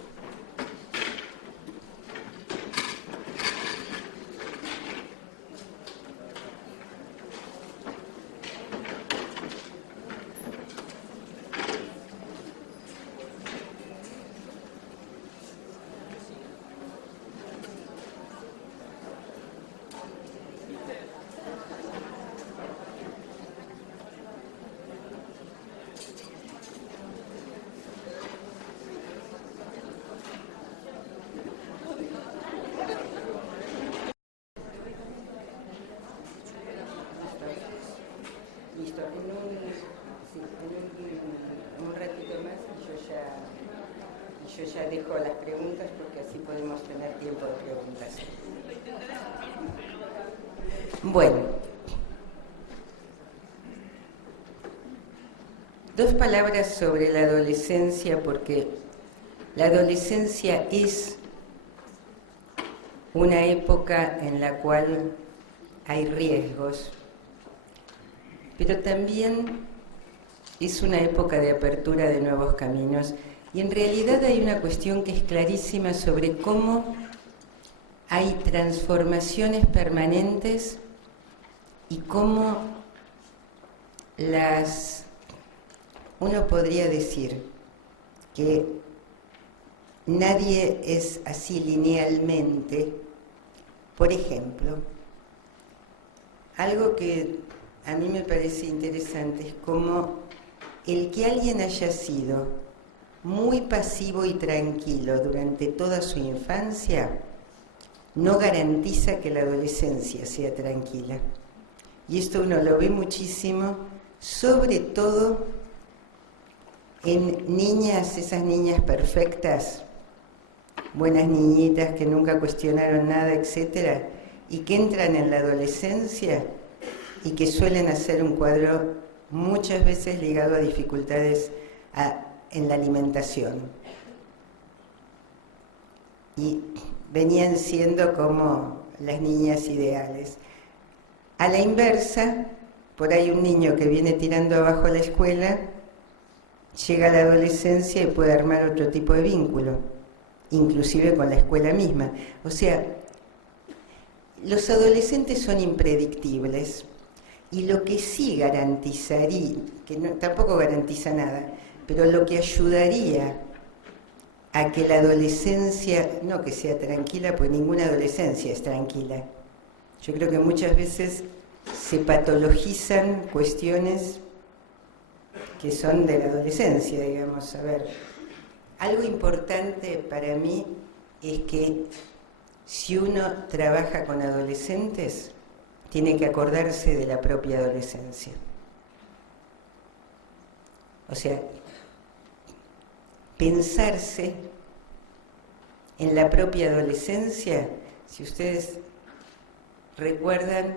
Listo, en un ratito más y yo ya dejo las preguntas porque así podemos tener tiempo de preguntas. Bueno, dos palabras sobre la adolescencia, porque la adolescencia es una época en la cual hay riesgos, pero también es una época de apertura de nuevos caminos. Y en realidad hay una cuestión que es clarísima sobre cómo hay transformaciones permanentes y cómo uno podría decir que nadie es así linealmente. Por ejemplo, algo que a mí me parece interesante es cómo el que alguien haya sido muy pasivo y tranquilo durante toda su infancia no garantiza que la adolescencia sea tranquila. Y esto uno lo ve muchísimo, sobre todo en niñas, esas niñas perfectas, buenas niñitas que nunca cuestionaron nada, etcétera, y que entran en la adolescencia y que suelen hacer un cuadro muchas veces ligado a dificultades en la alimentación. Y venían siendo como las niñas ideales. A la inversa, por ahí un niño que viene tirando abajo la escuela, llega a la adolescencia y puede armar otro tipo de vínculo, inclusive con la escuela misma. O sea, los adolescentes son impredictibles y lo que sí garantizaría, que no, tampoco garantiza nada, pero lo que ayudaría a que la adolescencia, no que sea tranquila, pues ninguna adolescencia es tranquila. Yo creo que muchas veces se patologizan cuestiones que son de la adolescencia, digamos. A ver, algo importante para mí es que si uno trabaja con adolescentes, tiene que acordarse de la propia adolescencia. O sea, pensarse en la propia adolescencia, si ustedes recuerdan,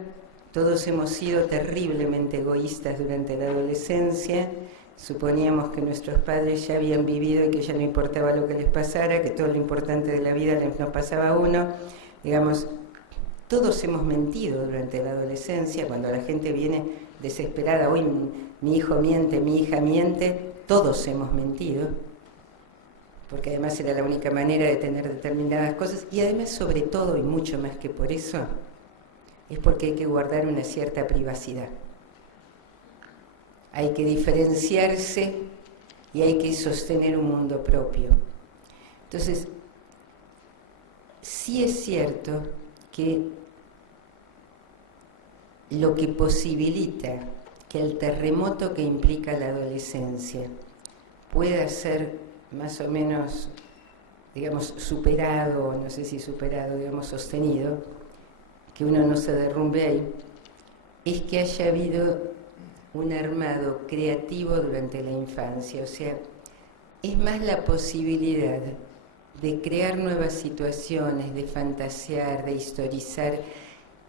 todos hemos sido terriblemente egoístas durante la adolescencia. Suponíamos que nuestros padres ya habían vivido y que ya no importaba lo que les pasara, que todo lo importante de la vida nos pasaba a uno. Digamos, todos hemos mentido durante la adolescencia. Cuando la gente viene desesperada, hoy mi hijo miente, mi hija miente, todos hemos mentido, porque además era la única manera de tener determinadas cosas, y además, sobre todo, y mucho más que por eso, es porque hay que guardar una cierta privacidad. Hay que diferenciarse y hay que sostener un mundo propio. Entonces, sí es cierto que lo que posibilita que el terremoto que implica la adolescencia pueda ser más o menos, digamos, superado, no sé si superado, digamos, sostenido, que uno no se derrumbe ahí, es que haya habido un armado creativo durante la infancia. O sea, es más la posibilidad de crear nuevas situaciones, de fantasear, de historizar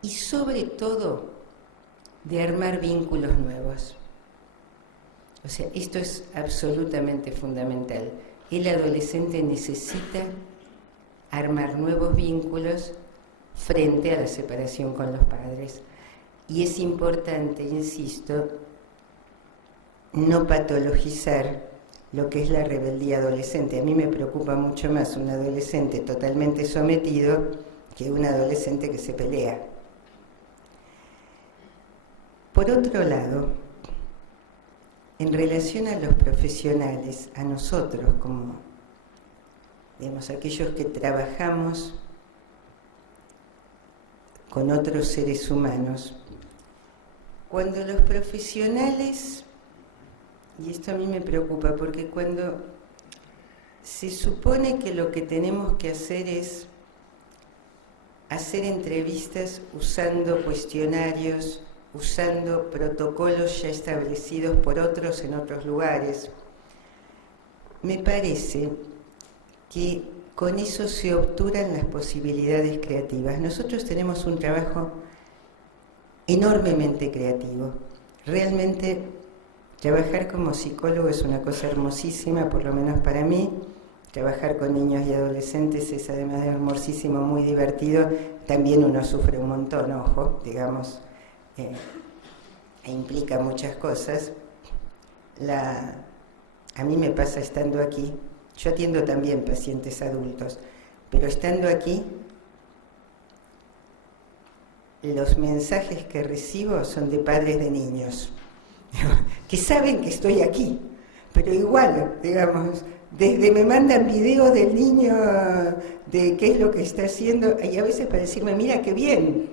y sobre todo de armar vínculos nuevos. O sea, esto es absolutamente fundamental. El adolescente necesita armar nuevos vínculos frente a la separación con los padres. Y es importante, insisto, no patologizar lo que es la rebeldía adolescente. A mí me preocupa mucho más un adolescente totalmente sometido que un adolescente que se pelea. Por otro lado, en relación a los profesionales, a nosotros como, digamos, aquellos que trabajamos con otros seres humanos, cuando los profesionales, y esto a mí me preocupa, porque cuando se supone que lo que tenemos que hacer es hacer entrevistas usando cuestionarios, usando protocolos ya establecidos por otros en otros lugares, me parece que con eso se obturan las posibilidades creativas. Nosotros tenemos un trabajo enormemente creativo. Realmente trabajar como psicólogo es una cosa hermosísima, por lo menos para mí. Trabajar con niños y adolescentes es, además de hermosísimo, muy divertido. También uno sufre un montón, ojo, digamos, e implica muchas cosas. A mí me pasa estando aquí, yo atiendo también pacientes adultos, pero estando aquí, los mensajes que recibo son de padres de niños, que saben que estoy aquí, pero igual, digamos, desde me mandan videos del niño, de qué es lo que está haciendo, y a veces para decirme, mira qué bien,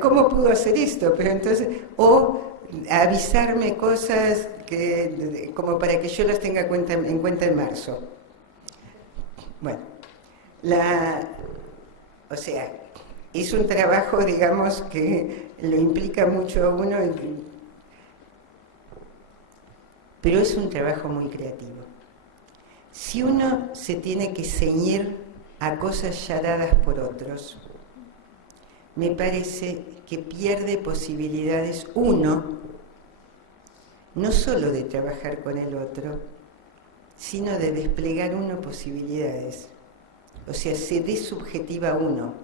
¿cómo pudo hacer esto? Pero entonces, o avisarme cosas que, como para que yo las tenga en cuenta en marzo. Bueno, o sea, es un trabajo, digamos, que lo implica mucho a uno, pero es un trabajo muy creativo. Si uno se tiene que ceñir a cosas ya dadas por otros, me parece que pierde posibilidades uno, no solo de trabajar con el otro, sino de desplegar uno posibilidades. O sea, se desubjetiva uno.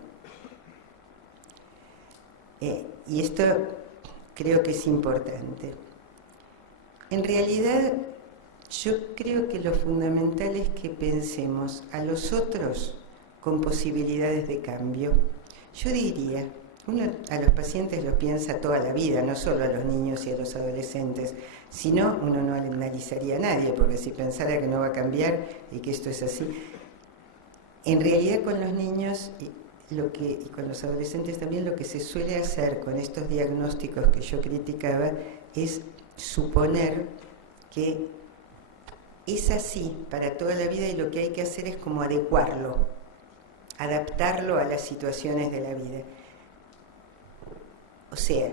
Y esto creo que es importante. En realidad, yo creo que lo fundamental es que pensemos a los otros con posibilidades de cambio. Yo diría, uno a los pacientes los piensa toda la vida, no solo a los niños y a los adolescentes, si no, uno no analizaría a nadie, porque si pensara que no va a cambiar y que esto es así. En realidad con los niños y con los adolescentes también lo que se suele hacer con estos diagnósticos que yo criticaba es suponer que es así para toda la vida y lo que hay que hacer es como adecuarlo, adaptarlo a las situaciones de la vida. O sea,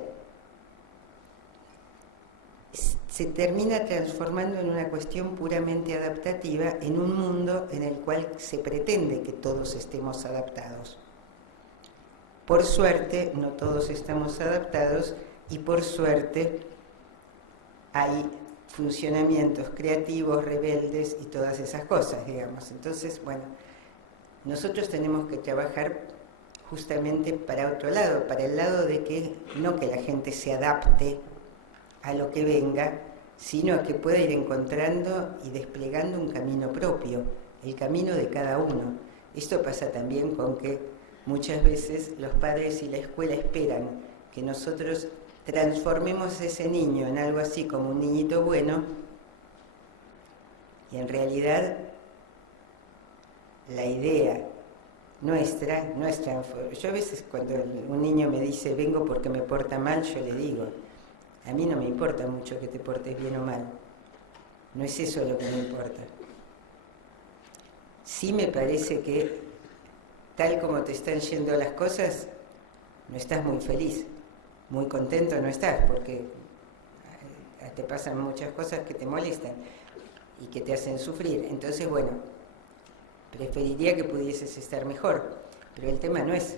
se termina transformando en una cuestión puramente adaptativa en un mundo en el cual se pretende que todos estemos adaptados. Por suerte, no todos estamos adaptados y por suerte hay funcionamientos creativos, rebeldes y todas esas cosas, digamos. Entonces, bueno, nosotros tenemos que trabajar justamente para otro lado, para el lado de que no que la gente se adapte a lo que venga, sino que pueda ir encontrando y desplegando un camino propio, el camino de cada uno. Esto pasa también con que muchas veces los padres y la escuela esperan que nosotros transformemos a ese niño en algo así como un niñito bueno, y en realidad la idea nuestra no es transformar. Yo a veces cuando un niño me dice vengo porque me porta mal, yo le digo, a mí no me importa mucho que te portes bien o mal, no es eso lo que me importa. Sí me parece que tal como te están yendo las cosas, no estás muy feliz, muy contento no estás, porque te pasan muchas cosas que te molestan y que te hacen sufrir. Entonces, bueno, preferiría que pudieses estar mejor, pero el tema no es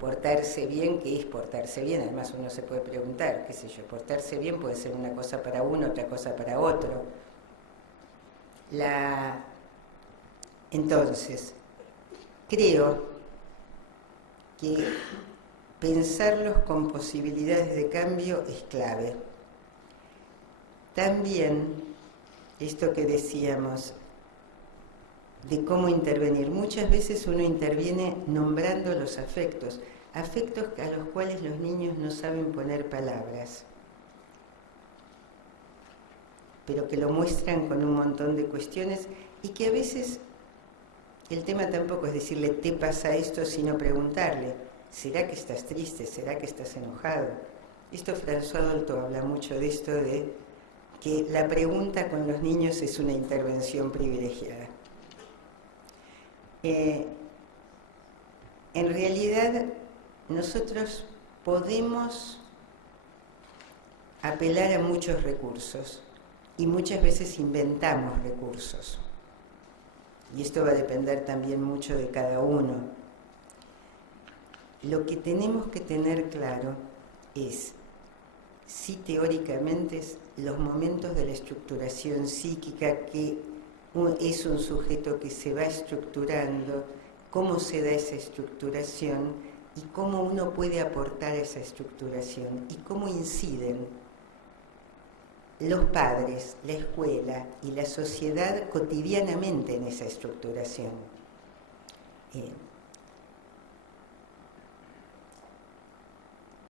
portarse bien, ¿qué es portarse bien? Además uno se puede preguntar, qué sé yo, portarse bien puede ser una cosa para uno, otra cosa para otro. Entonces, creo que pensarlos con posibilidades de cambio es clave. También, esto que decíamos, de cómo intervenir. Muchas veces uno interviene nombrando los afectos, afectos a los cuales los niños no saben poner palabras, pero que lo muestran con un montón de cuestiones y que a veces el tema tampoco es decirle te pasa esto, sino preguntarle, ¿será que estás triste? ¿Será que estás enojado? Esto François Dolto habla mucho de esto de que la pregunta con los niños es una intervención privilegiada. En realidad, nosotros podemos apelar a muchos recursos y muchas veces inventamos recursos. Y esto va a depender también mucho de cada uno. Lo que tenemos que tener claro es si teóricamente los momentos de la estructuración psíquica, que es un sujeto que se va estructurando, cómo se da esa estructuración y cómo uno puede aportar a esa estructuración y cómo inciden los padres, la escuela y la sociedad cotidianamente en esa estructuración.